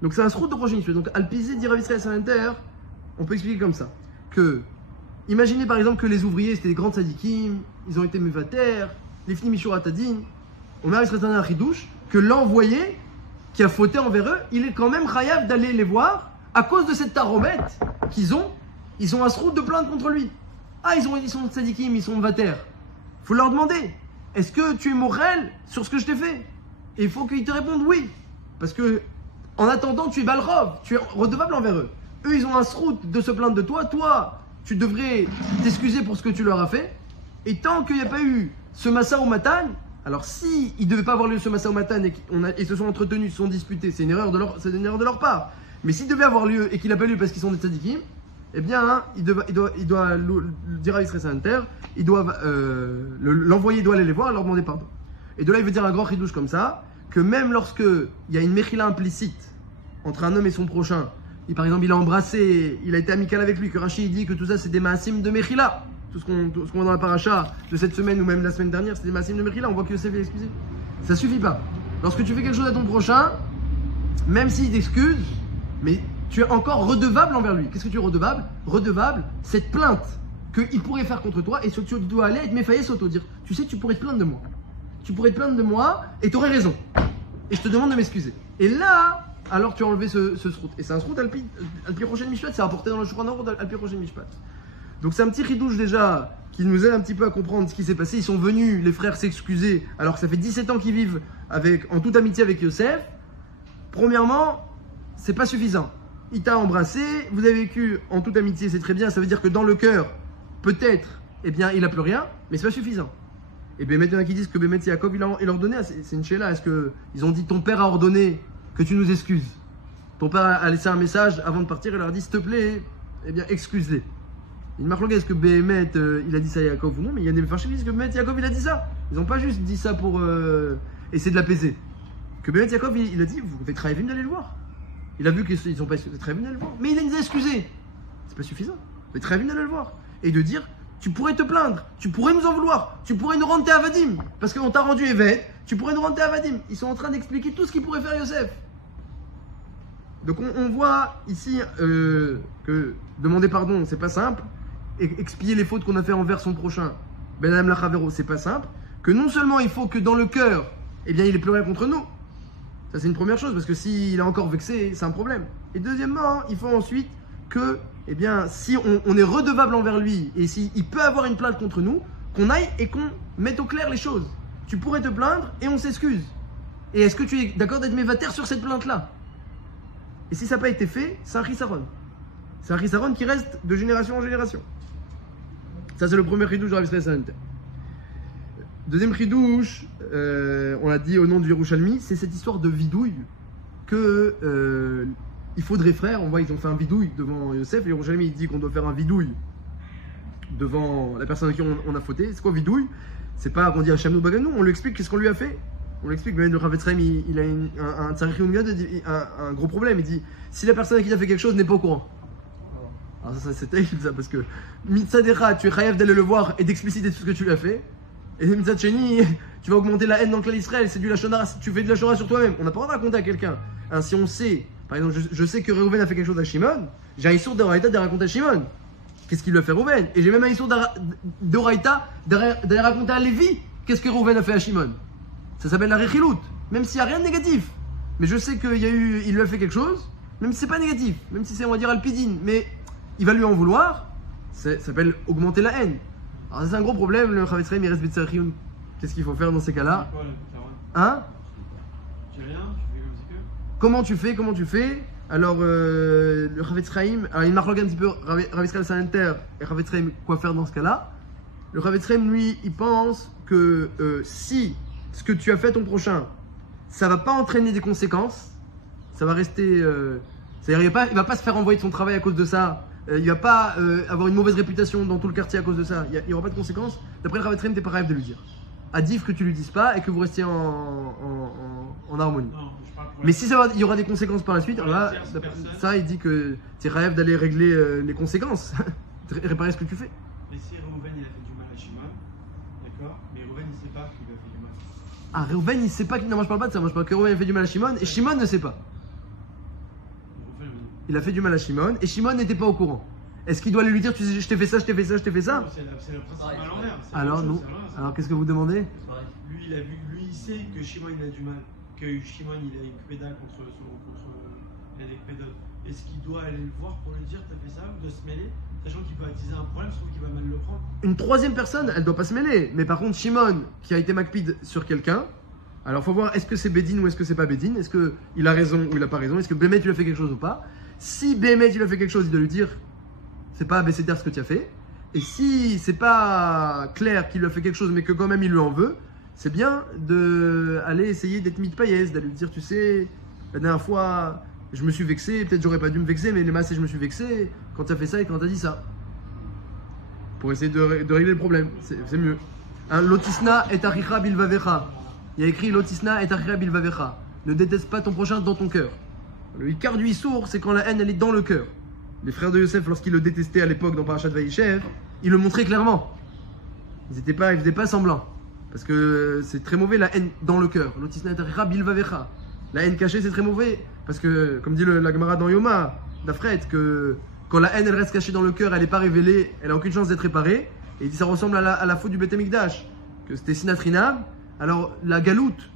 Donc c'est un srout de Choshen Mishpat. Donc Al-Pizé dit Rav Israël Salanter, on peut expliquer comme ça. Que, imaginez par exemple que les ouvriers c'était des grands tzadikim, ils ont été mevater, les fini Mishurat Adin, on met Rav Israël Salanter à Chidouche, que l'envoyé qui a fauté envers eux, il est quand même chayav d'aller les voir à cause de cette taromette qu'ils ont. Ils ont un srout de plainte contre lui. Ah, ils sont tzadikim, ils sont mevater. Il faut leur demander, est-ce que tu es morel sur ce que je t'ai fait? Et il faut qu'ils te répondent oui. Parce que, en attendant, tu es balrov, tu es redevable envers eux. Eux, ils ont un srout de se plaindre de toi. Toi, tu devrais t'excuser pour ce que tu leur as fait. Et tant qu'il n'y a pas eu ce massa ou matan, alors si il ne devait pas avoir lieu ce massa ou matan et ils se sont entretenus, se sont disputés, c'est une erreur de leur part. Mais s'il devait avoir lieu et qu'il n'a pas lieu parce qu'ils sont des tzadikim, eh bien, hein, il doit dire à Israël Salanter, l'envoyé doit aller les voir et leur demander pardon. Et de là, il veut dire un grand chidouche comme ça, que même lorsque il y a une mechila implicite entre un homme et son prochain, et par exemple il a embrassé, il a été amical avec lui, que Rachid dit que tout ça c'est des maasim de mechila, tout ce qu'on voit dans la paracha de cette semaine ou même la semaine dernière, c'est des maasim de mechila, on voit que Yosef est excusé. Ça suffit pas. Lorsque tu fais quelque chose à ton prochain, même s'il t'excuse, mais tu es encore redevable envers lui. Qu'est-ce que tu es redevable? Redevable, cette plainte qu'il pourrait faire contre toi, et sur tu dois aller être méfaillé s'auto dire, tu sais, tu pourrais te plaindre de moi. Tu pourrais te plaindre de moi et tu aurais raison. Et je te demande de m'excuser. Et là, alors tu as enlevé ce srout. Et c'est un srout Alpi Rochen Mishpat, c'est rapporté dans le Shulchan Aruch Alpi Rochen Mishpat. Donc c'est un petit ridouche déjà qui nous aide un petit peu à comprendre ce qui s'est passé. Ils sont venus, les frères, s'excuser alors que ça fait 17 ans qu'ils vivent en toute amitié avec Yosef. Premièrement, c'est pas suffisant. Il t'a embrassé, vous avez vécu en toute amitié, c'est très bien. Ça veut dire que dans le cœur, peut-être, eh bien, il a plus rien, mais c'est pas suffisant. Et Bémet, il y en a qui disent que Bémet Yaakov, il a ordonné, c'est une chéla. Est-ce qu'ils ont dit ton père a ordonné que tu nous excuses? Ton père a laissé un message avant de partir, il leur a dit s'il te plaît, eh bien, excuse-les. Il m'a est-ce que Bémet, il a dit ça à Yaakov ou non? Mais il y a des farchis qui disent que Bémet Yaakov, il a dit ça. Ils n'ont pas juste dit ça pour essayer de l'apaiser. Que Bémet Yaakov, il a dit vous faites Ravim d'aller le voir. Il a vu qu'ils n'ont pas fait Ravim d'aller le voir. Mais il les a excusés. C'est pas suffisant. Vous faites Ravim d'aller le voir. Et de dire tu pourrais te plaindre, tu pourrais nous en vouloir, tu pourrais nous rendre tes avadim, parce qu'on t'a rendu évêque, tu pourrais nous rendre tes avadim. Ils sont en train d'expliquer tout ce qu'il pourrait faire Yosef. Donc on voit ici que demander pardon, c'est pas simple, et expier les fautes qu'on a fait envers son prochain, Ben Adam Lachavero, c'est pas simple, que non seulement il faut que dans le cœur, eh bien il ait plus rien contre nous, ça c'est une première chose, parce que s'il est encore vexé, c'est un problème. Et deuxièmement, il faut ensuite que eh bien, si on est redevable envers lui et s'il peut avoir une plainte contre nous, qu'on aille et qu'on mette au clair les choses. Tu pourrais te plaindre et on s'excuse. Et est-ce que tu es d'accord d'être mévater sur cette plainte-là? Et si ça n'a pas été fait, c'est un chisaron. C'est un chisaron qui reste de génération en génération. Ça, c'est le premier chidouche de Rav Israël Salanter. Deuxième chidouche, on l'a dit au nom du Yerushalmi, c'est cette histoire de vidouille que il faudrait frère, on voit ils ont fait un vidouille devant Yosef, et Yerushalmi il dit qu'on doit faire un vidouille devant la personne à qui on a fauté. C'est quoi vidouille? C'est pas qu'on dit Hachem nous baganou, on lui explique qu'est-ce qu'on lui a fait. On lui explique, mais le Rav Etzraim il a un gros problème, il dit si la personne à qui il a fait quelque chose n'est pas au courant. Alors ça c'est terrible ça, parce que Mitzadera, tu es chayav d'aller le voir et d'expliciter tout ce que tu lui as fait, et Mitzad Sheni, tu vas augmenter la haine dans le clan d'Israël, c'est du lachonara, tu fais du lachonara sur toi-même. On n'a pas le droit de raconter à quelqu'un. Hein, si on sait, par exemple, je sais que Reuven a fait quelque chose à Shimon, j'ai un issour d'Oraïta de raconter à Shimon. Qu'est-ce qu'il lui a fait Reuven? Et j'ai même un issour d'Oraïta d'aller raconter à Lévi qu'est-ce que Reuven a fait à Shimon. Ça s'appelle la rechilut, même s'il n'y a rien de négatif. Mais je sais qu'il lui a fait quelque chose, même si c'est pas négatif, même si c'est, on va dire, alpidine, mais il va lui en vouloir, ça s'appelle augmenter la haine. Alors c'est un gros problème, le Rav Etzraim, il reste B'tzarchioun. Qu'est-ce qu'il faut faire dans ces cas-là? Hein? Tu fais rien, tu fais comme si que. Comment tu fais? Alors, le Rav Etzraim, alors il marque un petit peu Rav Israël Salanter et Rav Etzraim, quoi faire dans ce cas-là? Le Rav Etzraim, lui, il pense que si ce que tu as fait à ton prochain, ça va pas entraîner des conséquences, ça va rester. C'est-à-dire, il va pas se faire envoyer de son travail à cause de ça. Il va pas avoir une mauvaise réputation dans tout le quartier à cause de ça. Il n'y aura pas de conséquences. D'après le Rav Etzraim, t'es pas rêve de lui dire. Adif que tu lui dises pas et que vous restiez en harmonie. Non, je parle pour Mais si il y aura des conséquences par la suite, alors là, tierce personne. ça il dit que tu rêves d'aller régler les conséquences, réparer ce que tu fais. Mais si Reuven il a fait du mal à Shimon, d'accord, mais Reuven il sait pas qu'il lui a fait du mal. Ah, Reuven il sait pas, non moi je parle pas de ça, moi je parle que Reuven a fait du mal à Shimon et Shimon ne sait pas. Reuven, Il a fait du mal à Shimon et Shimon n'était pas au courant. Est-ce qu'il doit aller lui dire, tu sais, je t'ai fait ça, je t'ai fait ça, je t'ai fait ça? non, c'est le principe à l'envers. c'est Alors la même non. chose, c'est à l'envers. Alors qu'est-ce que vous demandez? Lui il sait que Shimon il a du mal, que Shimon il a une pédale contre il a des pédales. Est-ce qu'il doit aller le voir pour lui dire t'as fait ça ou de se mêler, sachant qu'il peut attiser un problème, sauf qu'il va mal le prendre? Une troisième personne, elle doit pas se mêler. Mais par contre, Shimon, qui a été macpid sur quelqu'un, alors faut voir est-ce que c'est Bédine ou est-ce que c'est pas Bédine, est-ce qu'il a raison ou il a pas raison, est-ce que Bémet il a fait quelque chose ou pas. Si Bémet il a fait quelque chose, il doit lui dire c'est pas abécédaire ce que tu as fait. Et si c'est pas clair qu'il lui a fait quelque chose mais que quand même il lui en veut, c'est bien d'aller essayer d'être mitpaïès, d'aller lui dire tu sais, la dernière fois je me suis vexé, peut-être j'aurais pas dû me vexer, mais les masses je me suis vexé quand tu as fait ça et quand tu as dit ça. Pour essayer de régler le problème, c'est mieux. Hein, Lotisna et aricha bilvavecha. il y a écrit Lotisna et Achra Bilvavecha. Ne déteste pas ton prochain dans ton cœur. Le Ikar du Issour, c'est quand la haine elle est dans le cœur. Les frères de Yosef, lorsqu'ils le détestaient à l'époque dans Parashat Vaïchev, ils le montraient clairement. Ils faisaient pas semblant. Parce que c'est très mauvais la haine dans le cœur. Lotisna et Achra Bilvavecha. La haine cachée, c'est très mauvais. Parce que, comme dit la Gemara dans Yoma, d'Afret, que quand la haine elle reste cachée dans le cœur, elle n'est pas révélée, elle n'a aucune chance d'être réparée. Et il dit ça ressemble à la faute du Beth Mikdash, que c'était Sinatrinam. Alors la galoute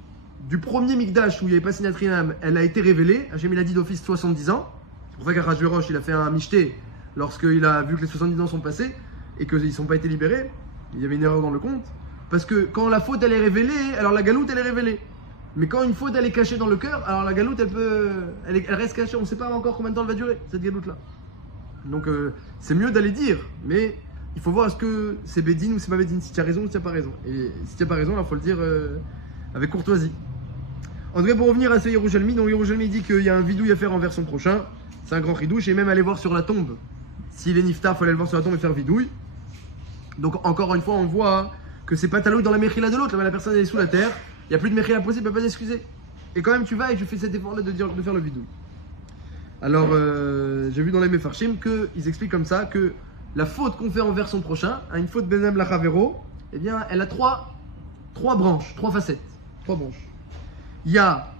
du premier Mikdash où il n'y avait pas Sinatrinam, elle a été révélée. Hachem il a dit d'office 70 ans. C'est pour ça qu'Achashverosh il a fait un michté lorsqu'il a vu que les 70 ans sont passés et qu'ils ne sont pas été libérés. Il y avait une erreur dans le compte. Parce que quand la faute elle est révélée, alors la galoute elle est révélée. Mais quand une faute elle est cachée dans le cœur, alors la galoute elle reste cachée. On ne sait pas encore combien de temps elle va durer cette galoute là. Donc c'est mieux d'aller dire, mais il faut voir est-ce que c'est Bédine ou c'est pas Bédine, si tu as raison ou si tu n'as pas raison. Et si tu n'as pas raison, il faut le dire avec courtoisie. En tout cas, pour revenir à ce Yerushalmi, donc Yerushalmi dit qu'il y a un vidouille à faire envers son prochain. C'est un grand ridouche, et même aller voir sur la tombe. S'il est niftar, il faut aller le voir sur la tombe et faire vidouille. Donc encore une fois, on voit que c'est pas talouille dans la mechila de l'autre. Là, la personne elle est sous la terre, il n'y a plus de mechila possible, elle ne peut pas s'excuser. Et quand même, tu vas et tu fais cet effort-là de faire le vidouille. Alors, j'ai vu dans les Mefarshim qu'ils expliquent comme ça que la faute qu'on fait envers son prochain, une faute Benem Lachavero, eh bien, elle a trois branches, trois facettes, trois branches. Il y a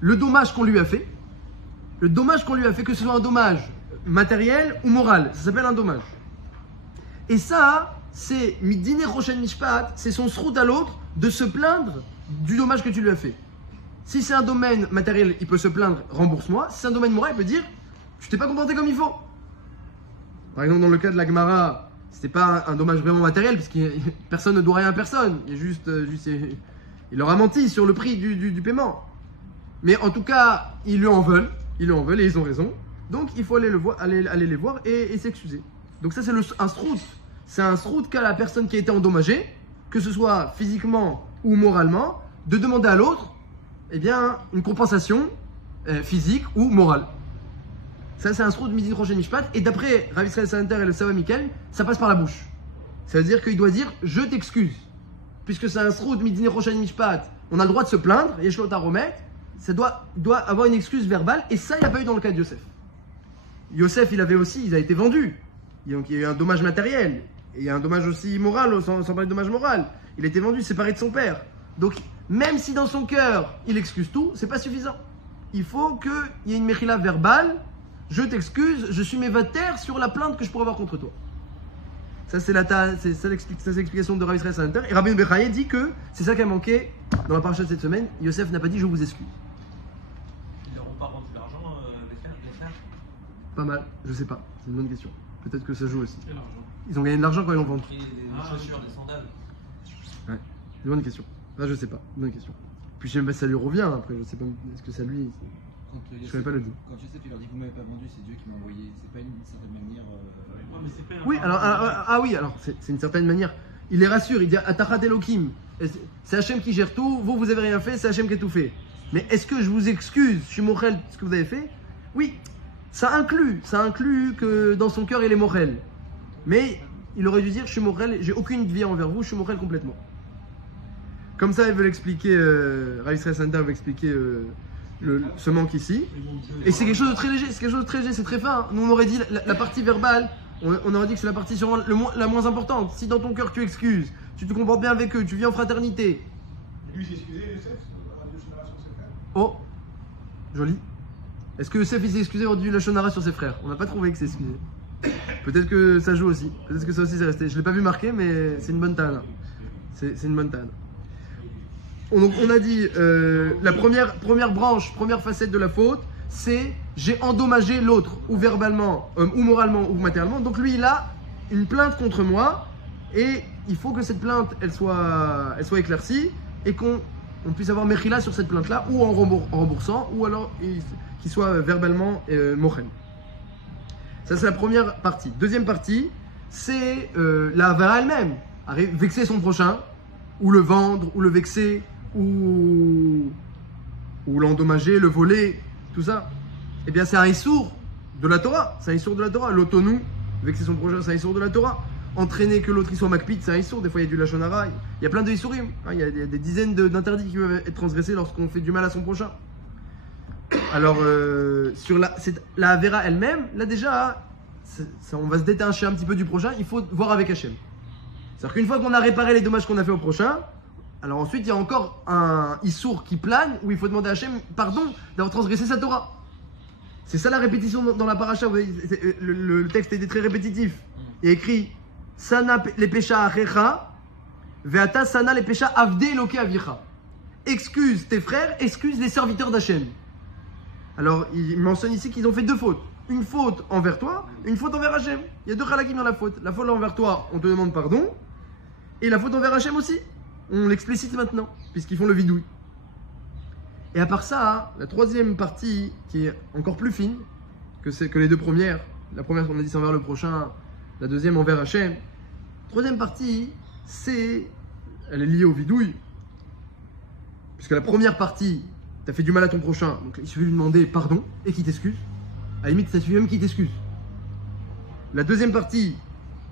le dommage qu'on lui a fait, que ce soit un dommage matériel ou moral, ça s'appelle un dommage. Et ça, c'est Midine Rochen Mishpat, c'est son srout à l'autre de se plaindre du dommage que tu lui as fait. Si c'est un domaine matériel, il peut se plaindre, rembourse-moi. Si c'est un domaine moral, il peut dire, je t'ai pas comporté comme il faut. Par exemple, dans le cas de la Gemara, c'était pas un dommage vraiment matériel, parce que personne ne doit rien à personne. Il il leur a menti sur le prix du paiement. Mais en tout cas, ils lui en veulent et ils ont raison. Donc, il faut aller les voir et s'excuser. Donc ça, c'est un srout. C'est un srout qu'a la personne qui a été endommagée, que ce soit physiquement ou moralement, de demander à l'autre eh bien, une compensation physique ou morale. Ça, c'est un srout de Midin Rochen Mishpat. Et d'après Rav Israël Salanter et le Sava Mikel, ça passe par la bouche. Ça veut dire qu'il doit dire « je t'excuse ». Puisque c'est un srout de Midin Rochen Mishpat, on a le droit de se plaindre, et Yeshlot Aromet, ça doit avoir une excuse verbale. Et ça, il n'y a pas eu dans le cas de Yosef. Yosef, il a été vendu. Donc il y a eu un dommage matériel. Et il y a un dommage aussi moral, sans parler de dommage moral. Il a été vendu, séparé de son père. Donc, même si dans son cœur, il excuse tout, c'est pas suffisant. Il faut qu'il y ait une mechila verbale. Je t'excuse, je suis mévater sur la plainte que je pourrais avoir contre toi. Ça, c'est l'explication de Rav Israël Salanter. Et Rabbi Bechaye dit que c'est ça qui a manqué dans la paracha de cette semaine. Yosef n'a pas dit je vous excuse. Ils n'auront pas rendu l'argent, les frères. Pas mal, je sais pas. C'est une bonne question. Peut-être que ça joue aussi. Quel argent? Ils ont gagné de l'argent quand ils l'ont vendu. Des chaussures, des sandales. Ouais, c'est une bonne question. Là, je sais pas. Bonne question. Puis je sais même pas si ça lui revient après. Je sais pas. Est-ce que ça lui. Je connais pas le dit. Quand Yosef il leur dit vous m'avez pas vendu, c'est Dieu qui m'a envoyé. C'est pas une certaine manière. Ouais, mais c'est pas un Oui, rapport. alors c'est une certaine manière. Il les rassure. Il dit Atachat Elohim. C'est Hachem qui gère tout. Vous avez rien fait. C'est Hachem qui a tout fait. Mais est-ce que je vous excuse, je suis Morel, ce que vous avez fait? Oui. Ça inclut que dans son cœur il est Morel. Mais il aurait dû dire je suis Morel, j'ai aucune vie envers vous, je suis Morel complètement. Comme ça, ils veulent expliquer, Rav Israël Salanter veut expliquer ce manque ici. Et c'est quelque chose de très léger, c'est très fin. Nous on aurait dit la partie verbale, on aurait dit que c'est la partie sûrement la moins importante. Si dans ton cœur tu excuses, tu te comportes bien avec eux, tu vis en fraternité. Lui s'est excusé, Yosef, à la génération de ses frères. Oh, joli. Est-ce que Yosef il s'est excusé au du Lachon Hara sur ses frères? On n'a pas trouvé que c'est excusé. Peut-être que ça joue aussi. Peut-être que ça aussi c'est resté. Je ne l'ai pas vu marquer, mais c'est une bonne tana. C'est une bonne tana. Donc on a dit la première branche, première facette de la faute, c'est j'ai endommagé l'autre, ou verbalement, ou moralement, ou matériellement. Donc lui il a une plainte contre moi, et il faut que cette plainte elle soit éclaircie, et qu'on puisse avoir mechila sur cette plainte-là, ou en remboursant, ou alors qu'il soit verbalement mochen. Ça c'est la première partie. Deuxième partie, c'est la avara elle-même. Vexer son prochain, ou le vendre, ou le vexer, ou l'endommager, le voler, tout ça. Eh bien c'est un issour de la Torah. C'est un issour de la Torah. L'autonou, vexer son prochain, c'est un issour de la Torah. entraîner que l'autre il soit makpid, c'est un issour. Des fois il y a du lachon hara, il y a plein de issourim. Il y a des dizaines d'interdits qui peuvent être transgressés lorsqu'on fait du mal à son prochain. Alors, sur la Avera elle-même, là déjà, on va se détacher un petit peu du prochain, il faut voir avec Hachem. C'est-à-dire qu'une fois qu'on a réparé les dommages qu'on a fait au prochain, alors ensuite il y a encore un issour qui plane où il faut demander à Hachem pardon d'avoir transgressé sa Torah. C'est ça la répétition dans la paracha. Vous voyez, le texte était très répétitif. Il est écrit Sana les péchas achecha, veata sana les péchas avde eloke avicha. Excuse tes frères, excuse les serviteurs d'Hachem. Alors, il mentionne ici qu'ils ont fait deux fautes. Une faute envers toi, une faute envers Hachem. Il y a deux halakim dans la faute. La faute envers toi, on te demande pardon. Et la faute envers Hachem aussi. On l'explicite maintenant, puisqu'ils font le vidouille. Et à part ça, la troisième partie, qui est encore plus fine que les deux premières. La première, on a dit, c'est envers le prochain. La deuxième, envers Hachem. La troisième partie, elle est liée au vidouille. Puisque la première partie, t'as fait du mal à ton prochain, donc il suffit de lui demander pardon et qu'il t'excuse. À la limite, ça suffit même qu'il t'excuse. La deuxième partie,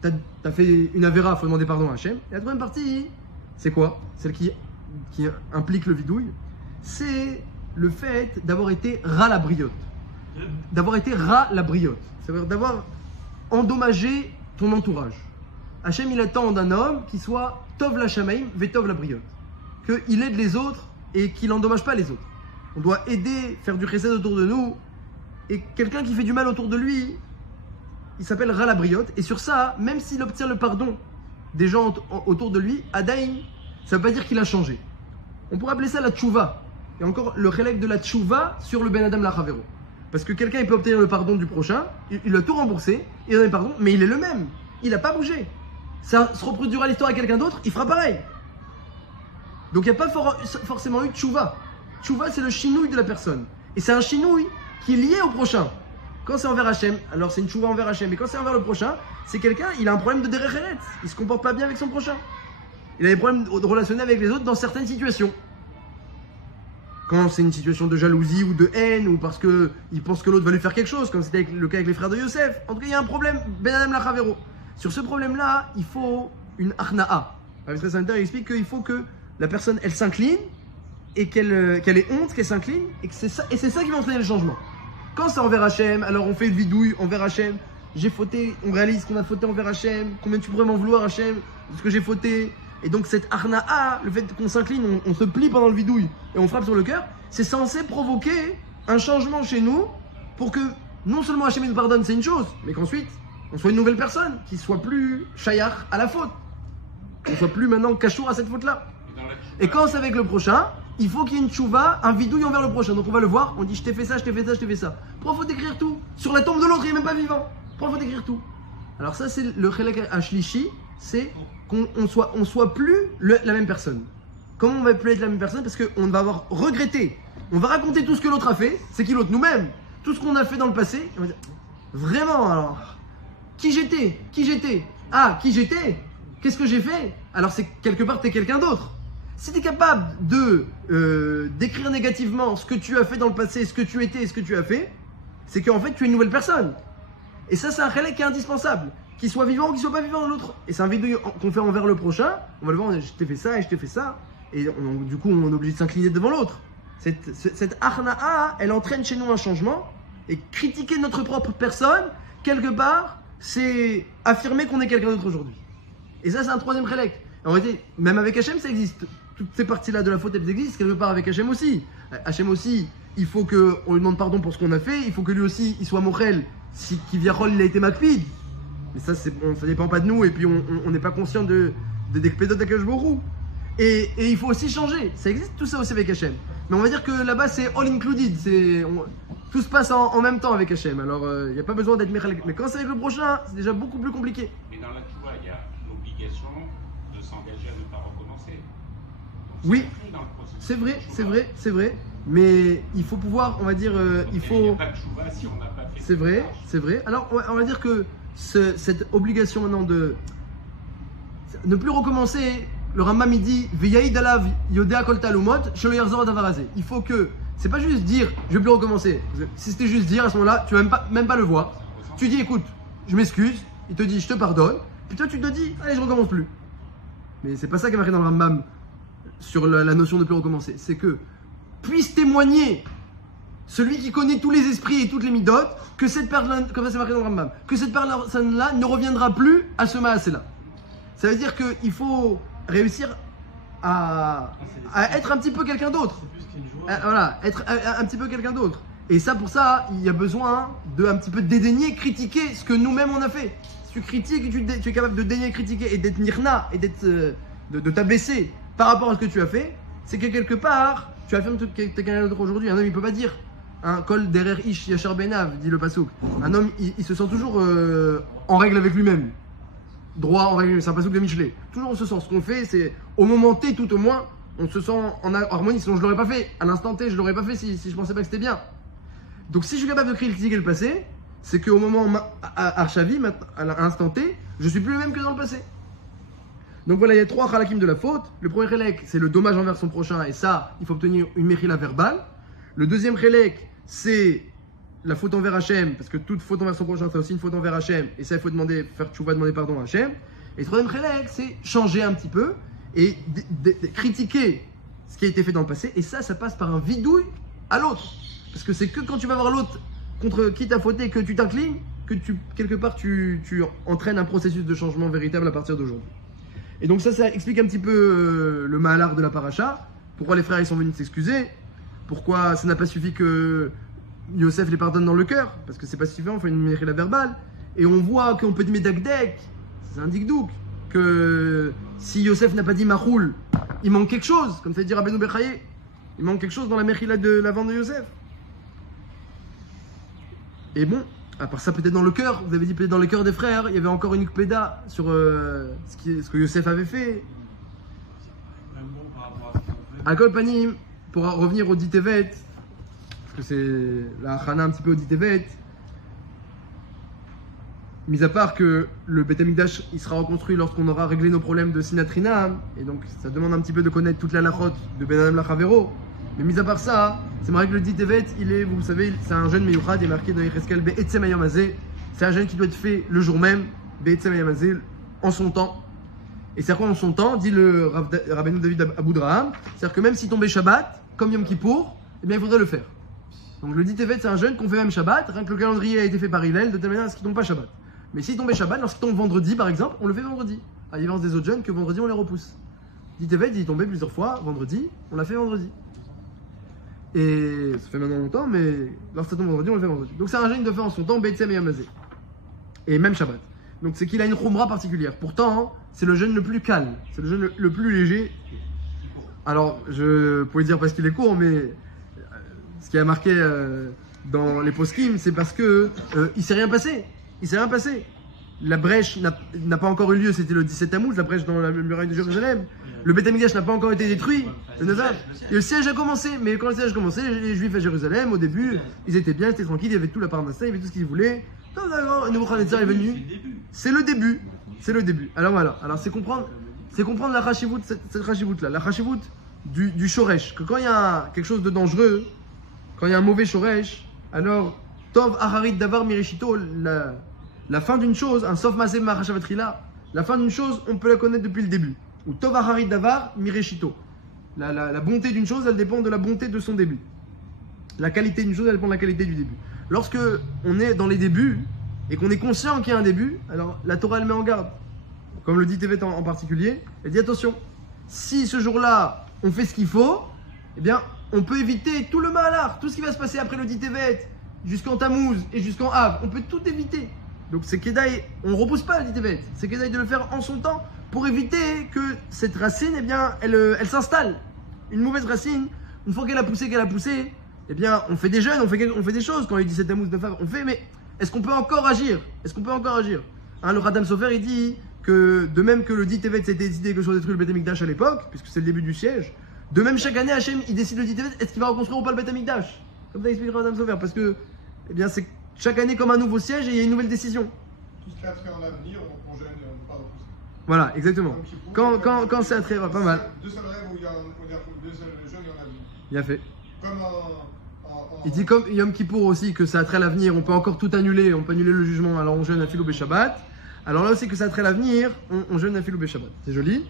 t'as fait une avéra, il faut demander pardon à Hachem. Et la troisième partie, c'est quoi? Celle qui implique le vidouille. C'est le fait d'avoir été ras la briotte. D'avoir été ras la briotte. C'est-à-dire d'avoir endommagé ton entourage. Hachem, il attend d'un homme qui soit tov la shamaim, vetov la briotte. Qu'il aide les autres et qu'il n'endommage pas les autres. On doit aider, faire du chesed autour de nous. Et quelqu'un qui fait du mal autour de lui, il s'appelle ras la briotte. Et sur ça, même s'il obtient le pardon des gens autour de lui, Adaïn, ça ne veut pas dire qu'il a changé. On pourrait appeler ça la tchouva. Et encore le relègue de la tchouva sur le ben adam la chavero. Parce que quelqu'un il peut obtenir le pardon du prochain, il a tout remboursé, il a donné pardon, mais il est le même. Il n'a pas bougé. Ça se reproduira l'histoire à quelqu'un d'autre, il fera pareil. Donc il n'y a pas forcément eu de tchouva. Tchouva, c'est le chinouille de la personne. Et c'est un chinouille qui est lié au prochain. Quand c'est envers Hachem, alors c'est une tchouva envers Hachem. Mais quand c'est envers le prochain, c'est quelqu'un, il a un problème de derech eretz. Il se comporte pas bien avec son prochain. Il a des problèmes de relationner avec les autres dans certaines situations. Quand c'est une situation de jalousie ou de haine, ou parce qu'il pense que l'autre va lui faire quelque chose, comme c'était le cas avec les frères de Yosef. En tout cas, il y a un problème, Ben Adam la Chavero. Sur ce problème-là, il faut une achna'a. Le Maître Santer explique qu'il faut que la personne, elle s'incline, et qu'elle ait honte, qu'elle s'incline, et c'est ça qui va entraîner le changement. Quand c'est envers Hachem, alors on fait une vidouille envers Hachem. J'ai fauté, on réalise qu'on a fauté envers Hachem. Combien tu pourrais m'en vouloir, Hachem, de ce que j'ai fauté? Et donc cette arna'a, le fait qu'on s'incline, on se plie pendant le vidouille et on frappe sur le cœur, c'est censé provoquer un changement chez nous pour que non seulement Hachem nous pardonne, c'est une chose, mais qu'ensuite on soit une nouvelle personne, qui soit plus shayach à la faute, qu'on soit plus maintenant cachour à cette faute-là. Et quand c'est avec le prochain, il faut qu'il y ait une tchouva, un vidouille envers le prochain. Donc on va le voir, on dit je t'ai fait ça, je t'ai fait ça, je t'ai fait ça. Pourquoi faut écrire tout? Sur la tombe de l'autre, il n'est même pas vivant. Pourquoi faut écrire tout? Alors ça c'est le chelek hashlishi, c'est qu'on soit plus la même personne. Comment on va plus être la même personne? Parce qu'on va avoir regretté. On va raconter tout ce que l'autre a fait, c'est qui l'autre? Nous-mêmes. Tout ce qu'on a fait dans le passé. On va dire, vraiment alors, qui j'étais? Ah, qui j'étais? Qu'est-ce que j'ai fait? Alors c'est quelque part t'es quelqu'un d'autre. Si tu es capable de d'écrire négativement ce que tu as fait dans le passé, ce que tu étais et ce que tu as fait, c'est qu'en fait tu es une nouvelle personne. Et ça c'est un relais qui est indispensable. Qu'il soit vivant ou qu'il soit pas vivant l'autre. Et c'est un vidéo qu'on fait envers le prochain. On va le voir, je t'ai fait ça et je t'ai fait ça. Et du coup on est obligé de s'incliner devant l'autre. Cette arna'a, elle entraîne chez nous un changement. Et critiquer notre propre personne, quelque part, c'est affirmer qu'on est quelqu'un d'autre aujourd'hui. Et ça c'est un troisième relais. En réalité, même avec Hachem ça existe. Toutes ces parties-là de la faute, elles existent quelque part avec Hachem aussi. Hachem aussi, il faut qu'on lui demande pardon pour ce qu'on a fait. Il faut que lui aussi, il soit mochel si Kiviachol il a été makpid. Mais ça, ça dépend pas de nous. Et puis on n'est pas conscient des kpedot d'Akadosh Baruch Hu. Et il faut aussi changer. Ça existe tout ça aussi avec Hachem. Mais on va dire que là-bas c'est all included. Tout se passe en même temps avec Hachem. Alors il n'y a pas besoin d'être mechal. Mais quand c'est avec le prochain, c'est déjà beaucoup plus compliqué. Mais dans la Tchouva, il y a l'obligation de s'engager à ne pas recommencer. Donc, oui, dans le processus c'est vrai. Mais il faut pouvoir, on va dire, il faut. Il n'y a pas de Tchouva si on n'a pas fait. C'est vrai. Alors on va dire que cette obligation maintenant de ne plus recommencer, le Rambam il dit Veyaïd alav yodea kol talumot shelo yarzor adavarazé. Il faut que c'est pas juste dire je vais plus recommencer. Si c'était juste dire à ce moment-là, tu vas même pas le voir. Tu dis écoute, je m'excuse, il te dit je te pardonne, Puis toi, tu te dis, allez, je recommence plus. Mais c'est pas ça qui est marqué dans le Rambam sur la notion de plus recommencer. C'est que puisse témoigner celui qui connaît tous les esprits et toutes les midotes que cette personne, comme ça c'est marqué dans le Rambam, que cette personne-là ne reviendra plus à ce maasé-là. Ça veut dire qu'il faut réussir à être un petit peu quelqu'un d'autre. C'est plus qu'une joie. Voilà, être un petit peu quelqu'un d'autre. Et ça, pour ça, il y a besoin de un petit peu dédaigner, critiquer ce que nous-mêmes on a fait. Si tu critiques et tu es capable de dédaigner, critiquer et d'être nirna et d'être de t'abaisser par rapport à ce que tu as fait, c'est que quelque part, tu affirmes que tu es quelqu'un d'autre aujourd'hui. Un homme, il peut pas dire un kol derer ish yachar benav, dit le pasouk. Un homme, il se sent toujours en règle avec lui-même. Droit en règle, c'est un pasouk de Michelet. Toujours on se sent. Ce qu'on fait, c'est au moment T, tout au moins, on se sent en harmonie. Sinon, je l'aurais pas fait. À l'instant T, je l'aurais pas fait si je pensais pas que c'était bien. Donc, si je suis capable de critiquer le passé, c'est qu'au moment à Archavi, à l'instant T, je suis plus le même que dans le passé. Donc voilà, il y a 3 halakim de la faute. Le premier chelek, c'est le dommage envers son prochain, et ça, il faut obtenir une mechila verbale. Le deuxième chelek, c'est la faute envers Hachem, parce que toute faute envers son prochain, c'est aussi une faute envers Hachem, et ça, il faut faire tchouva, demander pardon à Hachem. Et le troisième chelek, c'est changer un petit peu et critiquer ce qui a été fait dans le passé, et ça passe par un vidouille à l'autre. Parce que c'est que quand tu vas voir l'autre contre qui t'as fauté et que tu t'inclines, que quelque part tu entraînes un processus de changement véritable à partir d'aujourd'hui. Et donc ça explique un petit peu le mahalar de la paracha, pourquoi les frères ils sont venus s'excuser, pourquoi ça n'a pas suffi que Yosef les pardonne dans le cœur, parce que c'est pas suffisant, on fait une mechila verbale, et on voit qu'on peut dire médakdek, c'est un dikdouk, que si Yosef n'a pas dit machoul, il manque quelque chose, comme ça dit Rabbeinu Bechaye, il manque quelque chose dans la mechila de la vente de Yosef. Et bon, à part ça, peut-être dans le cœur, vous avez dit peut-être dans le cœur des frères, il y avait encore une ukpeda sur ce que Yosef avait fait. Même bon par rapport à ce qu'on fait. Alcool Panim, pour revenir au Ditevet, parce que c'est la Hana un petit peu au Ditevet, mis à part que le Beth Amikdash il sera reconstruit lorsqu'on aura réglé nos problèmes de Sinatrinam, et donc ça demande un petit peu de connaître toute la lachot de Ben Adam Lachavero. Mais mis à part ça, c'est marqué que le Ditevet, vous savez, c'est un jeûne meyuchad, il est marqué dans Yecheskel Be'etzem Hayom Hazeh. C'est un jeûne qui doit être fait le jour même, Be'etzem Hayom Hazeh, en son temps. Et c'est à quoi en son temps, dit le Rabbeinu David Aboudraham, c'est-à-dire que même si tombait Shabbat, comme Yom Kippour, eh bien il faudrait le faire. Donc le Ditevet, c'est un jeûne qu'on fait même Shabbat, rien que le calendrier a été fait par Hillel, de telle manière à ce qu'il ne tombe pas Shabbat. Mais s'il tombait Shabbat, lorsqu'il tombe vendredi par exemple, on le fait vendredi. À la différence des autres jeûnes que vendredi on les repousse. Ditevet, il est tombé plusieurs fois, vendredi, on l'a fait vendredi. Et ça fait maintenant longtemps, mais lorsque ça tombe vendredi, on le fait vendredi. Donc c'est un jeûne de faire en son temps, Be'etzem Hayom Hazeh. Et même Shabbat. Donc c'est qu'il a une khumra particulière. Pourtant, c'est le jeûne le plus calme, c'est le jeûne le plus léger. Alors, je pourrais dire parce qu'il est court, mais ce qui a marqué dans les poskim, c'est parce que il s'est rien passé. Il s'est rien passé. La brèche n'a pas encore eu lieu, c'était le 17 Tammuz, la brèche dans la muraille de Jérusalem. Le Beth Amikdash n'a pas encore été détruit. Et le siège a commencé. Mais quand le siège a commencé, les Juifs à Jérusalem, au début, ils étaient bien, ils étaient tranquilles, il y avait tout la parnassa, il y avait tout ce qu'ils voulaient. Nebuchadnezzar est venu. C'est le début. C'est le début. Alors voilà. Alors c'est comprendre la chashivut, cette chashivut là, la chashivut du shoresh. Que quand il y a quelque chose de dangereux, quand il y a un mauvais shoresh, alors tov aharit davar mirishito, la fin d'une chose, un sof maseh machashavatrila, la fin d'une chose, on peut la connaître depuis le début. Ou tov aharit davar mirishito. La bonté d'une chose, elle dépend de la bonté de son début. La qualité d'une chose, elle dépend de la qualité du début. Lorsque on est dans les débuts et qu'on est conscient qu'il y a un début, alors la Torah elle met en garde. Comme le dit Tevet en particulier, elle dit attention, si ce jour-là on fait ce qu'il faut, eh bien on peut éviter tout le mahalar, tout ce qui va se passer après le dit Tevet, jusqu'en Tammuz et jusqu'en Av, on peut tout éviter. Donc c'est Kedaï, on ne repousse pas le dit Tevet, c'est Kedaï de le faire en son temps pour éviter que cette racine, eh bien, elle s'installe. Une mauvaise racine, une fois qu'elle a poussé, eh bien, on fait des jeûnes, on fait des choses. Quand il dit 17 Tammuz de Fav, on fait, mais est-ce qu'on peut encore agir? Hein, le Khatam Sofer, il dit que de même que le dit Tevet s'était décidé que je détruire le Beth Amikdash à l'époque, puisque c'est le début du siège, de même chaque année, Hachem, il décide le dit Tevet, est-ce qu'il va reconstruire ou pas le Beth Amikdash? Comme ça explique le Khatam Sofer, parce que, eh bien, c'est chaque année comme un nouveau siège et il y a une nouvelle décision. Tout ce qui a trait en avenir, on gêne, on ne pas repousser. Voilà, exactement. Quand c'est à trait, pas mal. Deux seuls rêves où il y a deux seuls jeunes et en avenir. Bien fait. Comme Il dit comme Yom Kippour aussi que ça a trait à l'avenir, on peut encore tout annuler, on peut annuler le jugement, alors on jeûne à Philo Shabbat. Alors là aussi que ça traite l'avenir, on jeûne Nafil ou Beshabbat. C'est joli.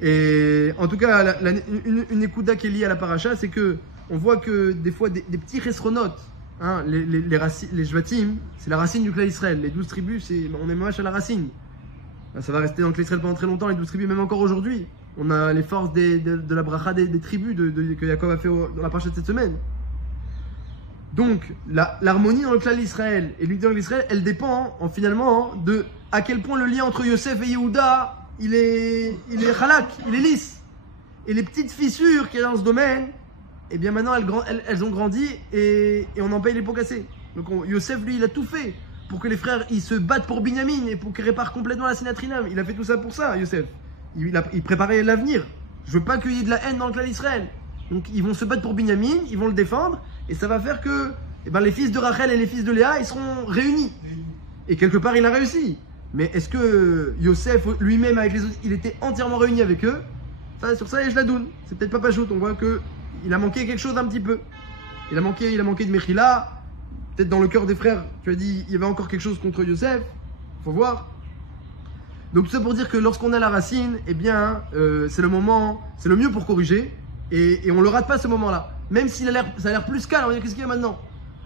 Et en tout cas, une écouda qui est liée à la paracha, c'est que on voit que des fois des petits resronotes, hein, les Shvatim, c'est la racine du clan Israël. Les 12 tribus, on est moche à la racine. Ça va rester dans le clan Israël pendant très longtemps, les 12 tribus, même encore aujourd'hui. On a les forces de la bracha des tribus que Jacob a fait dans la paracha de cette semaine. Donc, l'harmonie dans le clan d'Israël et l'unité dans l'Israël, elle dépend finalement de à quel point le lien entre Yosef et Yehuda, il est halak, il est lisse. Et les petites fissures qu'il y a dans ce domaine, eh bien maintenant elles ont grandi et on en paye les pots cassés. Donc Yosef, lui, il a tout fait pour que les frères ils se battent pour Binyamin et pour qu'il répare complètement la Sinatrinam. Il a fait tout ça pour ça, Yosef. Il préparait l'avenir. Je veux pas qu'il y ait de la haine dans le clan d'Israël. Donc ils vont se battre pour Binyamin, ils vont le défendre, et ça va faire que les fils de Rachel et les fils de Léa, ils seront réunis. Et quelque part, il a réussi. Mais est-ce que Yosef lui-même avec les autres, il était entièrement réuni avec eux? Ça, sur ça, je la donne. C'est peut-être pas Pachout, on voit qu'il a manqué quelque chose un petit peu. Il a manqué de Mechila. Peut-être dans le cœur des frères, tu as dit, il y avait encore quelque chose contre Yosef. Faut voir. Donc tout ça pour dire que lorsqu'on a la racine, eh bien, c'est le moment, c'est le mieux pour corriger. Et on le rate pas ce moment-là. Même s'il ça a l'air plus calme, on va dire qu'est-ce qu'il y a maintenant?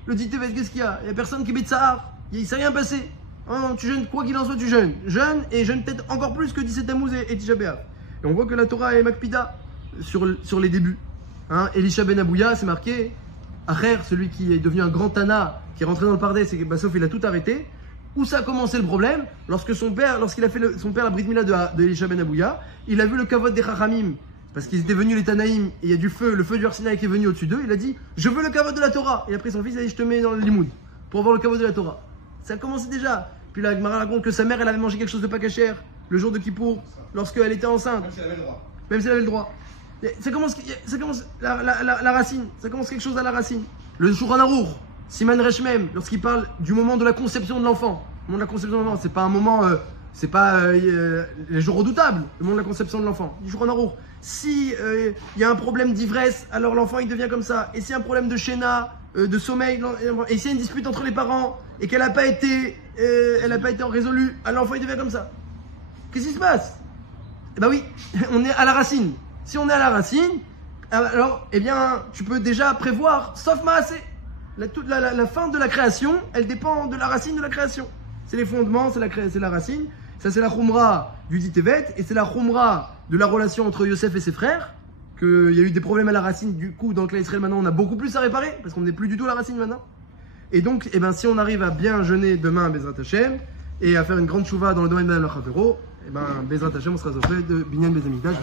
Le dit qu'est-ce qu'il y a? Il y a personne qui met de Sahar. Il s'est rien passé. Oh non, tu jeûnes, quoi qu'il en soit, tu jeûnes. Jeûne et jeûne peut-être encore plus que 17 Tammuz et Tisha B'Av. Et on voit que la Torah est Makpida sur les débuts. Hein, Elisha ben Abouya, c'est marqué. Acher, celui qui est devenu un grand Tana, qui est rentré dans le Pardès et sauf il a tout arrêté. Où ça a commencé le problème? Lorsqu'il a fait son père la Brit Mila de Elisha ben Abouya, il a vu le kavod des Chachamim. Parce qu'ils étaient venus les Tanaïm, et il y a du feu, le feu du Arsinaï qui est venu au-dessus d'eux, il a dit je veux le kavod de la Torah. Et après son fils a dit je te mets dans le limoud pour avoir le kavod de la Torah. Ça a commencé déjà. Puis la Gemara raconte que sa mère elle avait mangé quelque chose de pas cachère le jour de Kippour, lorsqu'elle était enceinte. Même si elle avait le droit. Même si elle avait le droit. Ça commence la racine, ça commence quelque chose à la racine. Le Shulchan Aruch, Siman Reshmem, lorsqu'il parle du moment de la conception de l'enfant. Le moment de la conception de l'enfant, c'est pas un moment, c'est pas les jours redoutables, le moment de la conception de l'enfant. Du Shulchan Aruch. Si il y a un problème d'ivresse, alors l'enfant il devient comme ça. Et s'il y a un problème de shéna, de sommeil, et s'il y a une dispute entre les parents et qu'elle n'a pas été résolue, alors l'enfant il devient comme ça. Qu'est-ce qui se passe? Eh ben oui, on est à la racine. Si on est à la racine, alors eh bien tu peux déjà prévoir, sauf Maasé. La fin de la création, elle dépend de la racine de la création. C'est les fondements, c'est la racine. Ça c'est la Khumra du dit Tevet, et c'est la Khumra de la relation entre Yosef et ses frères, qu'il y a eu des problèmes à la racine, du coup dans le clan Israël maintenant on a beaucoup plus à réparer, parce qu'on n'est plus du tout à la racine maintenant. Et donc, eh ben, si on arrive à bien jeûner demain à Bezrat Hashem, et à faire une grande chouva dans le domaine de la Chavero, eh ben, Bezrat Hashem on sera sauvé de Binyan Bezamikdash,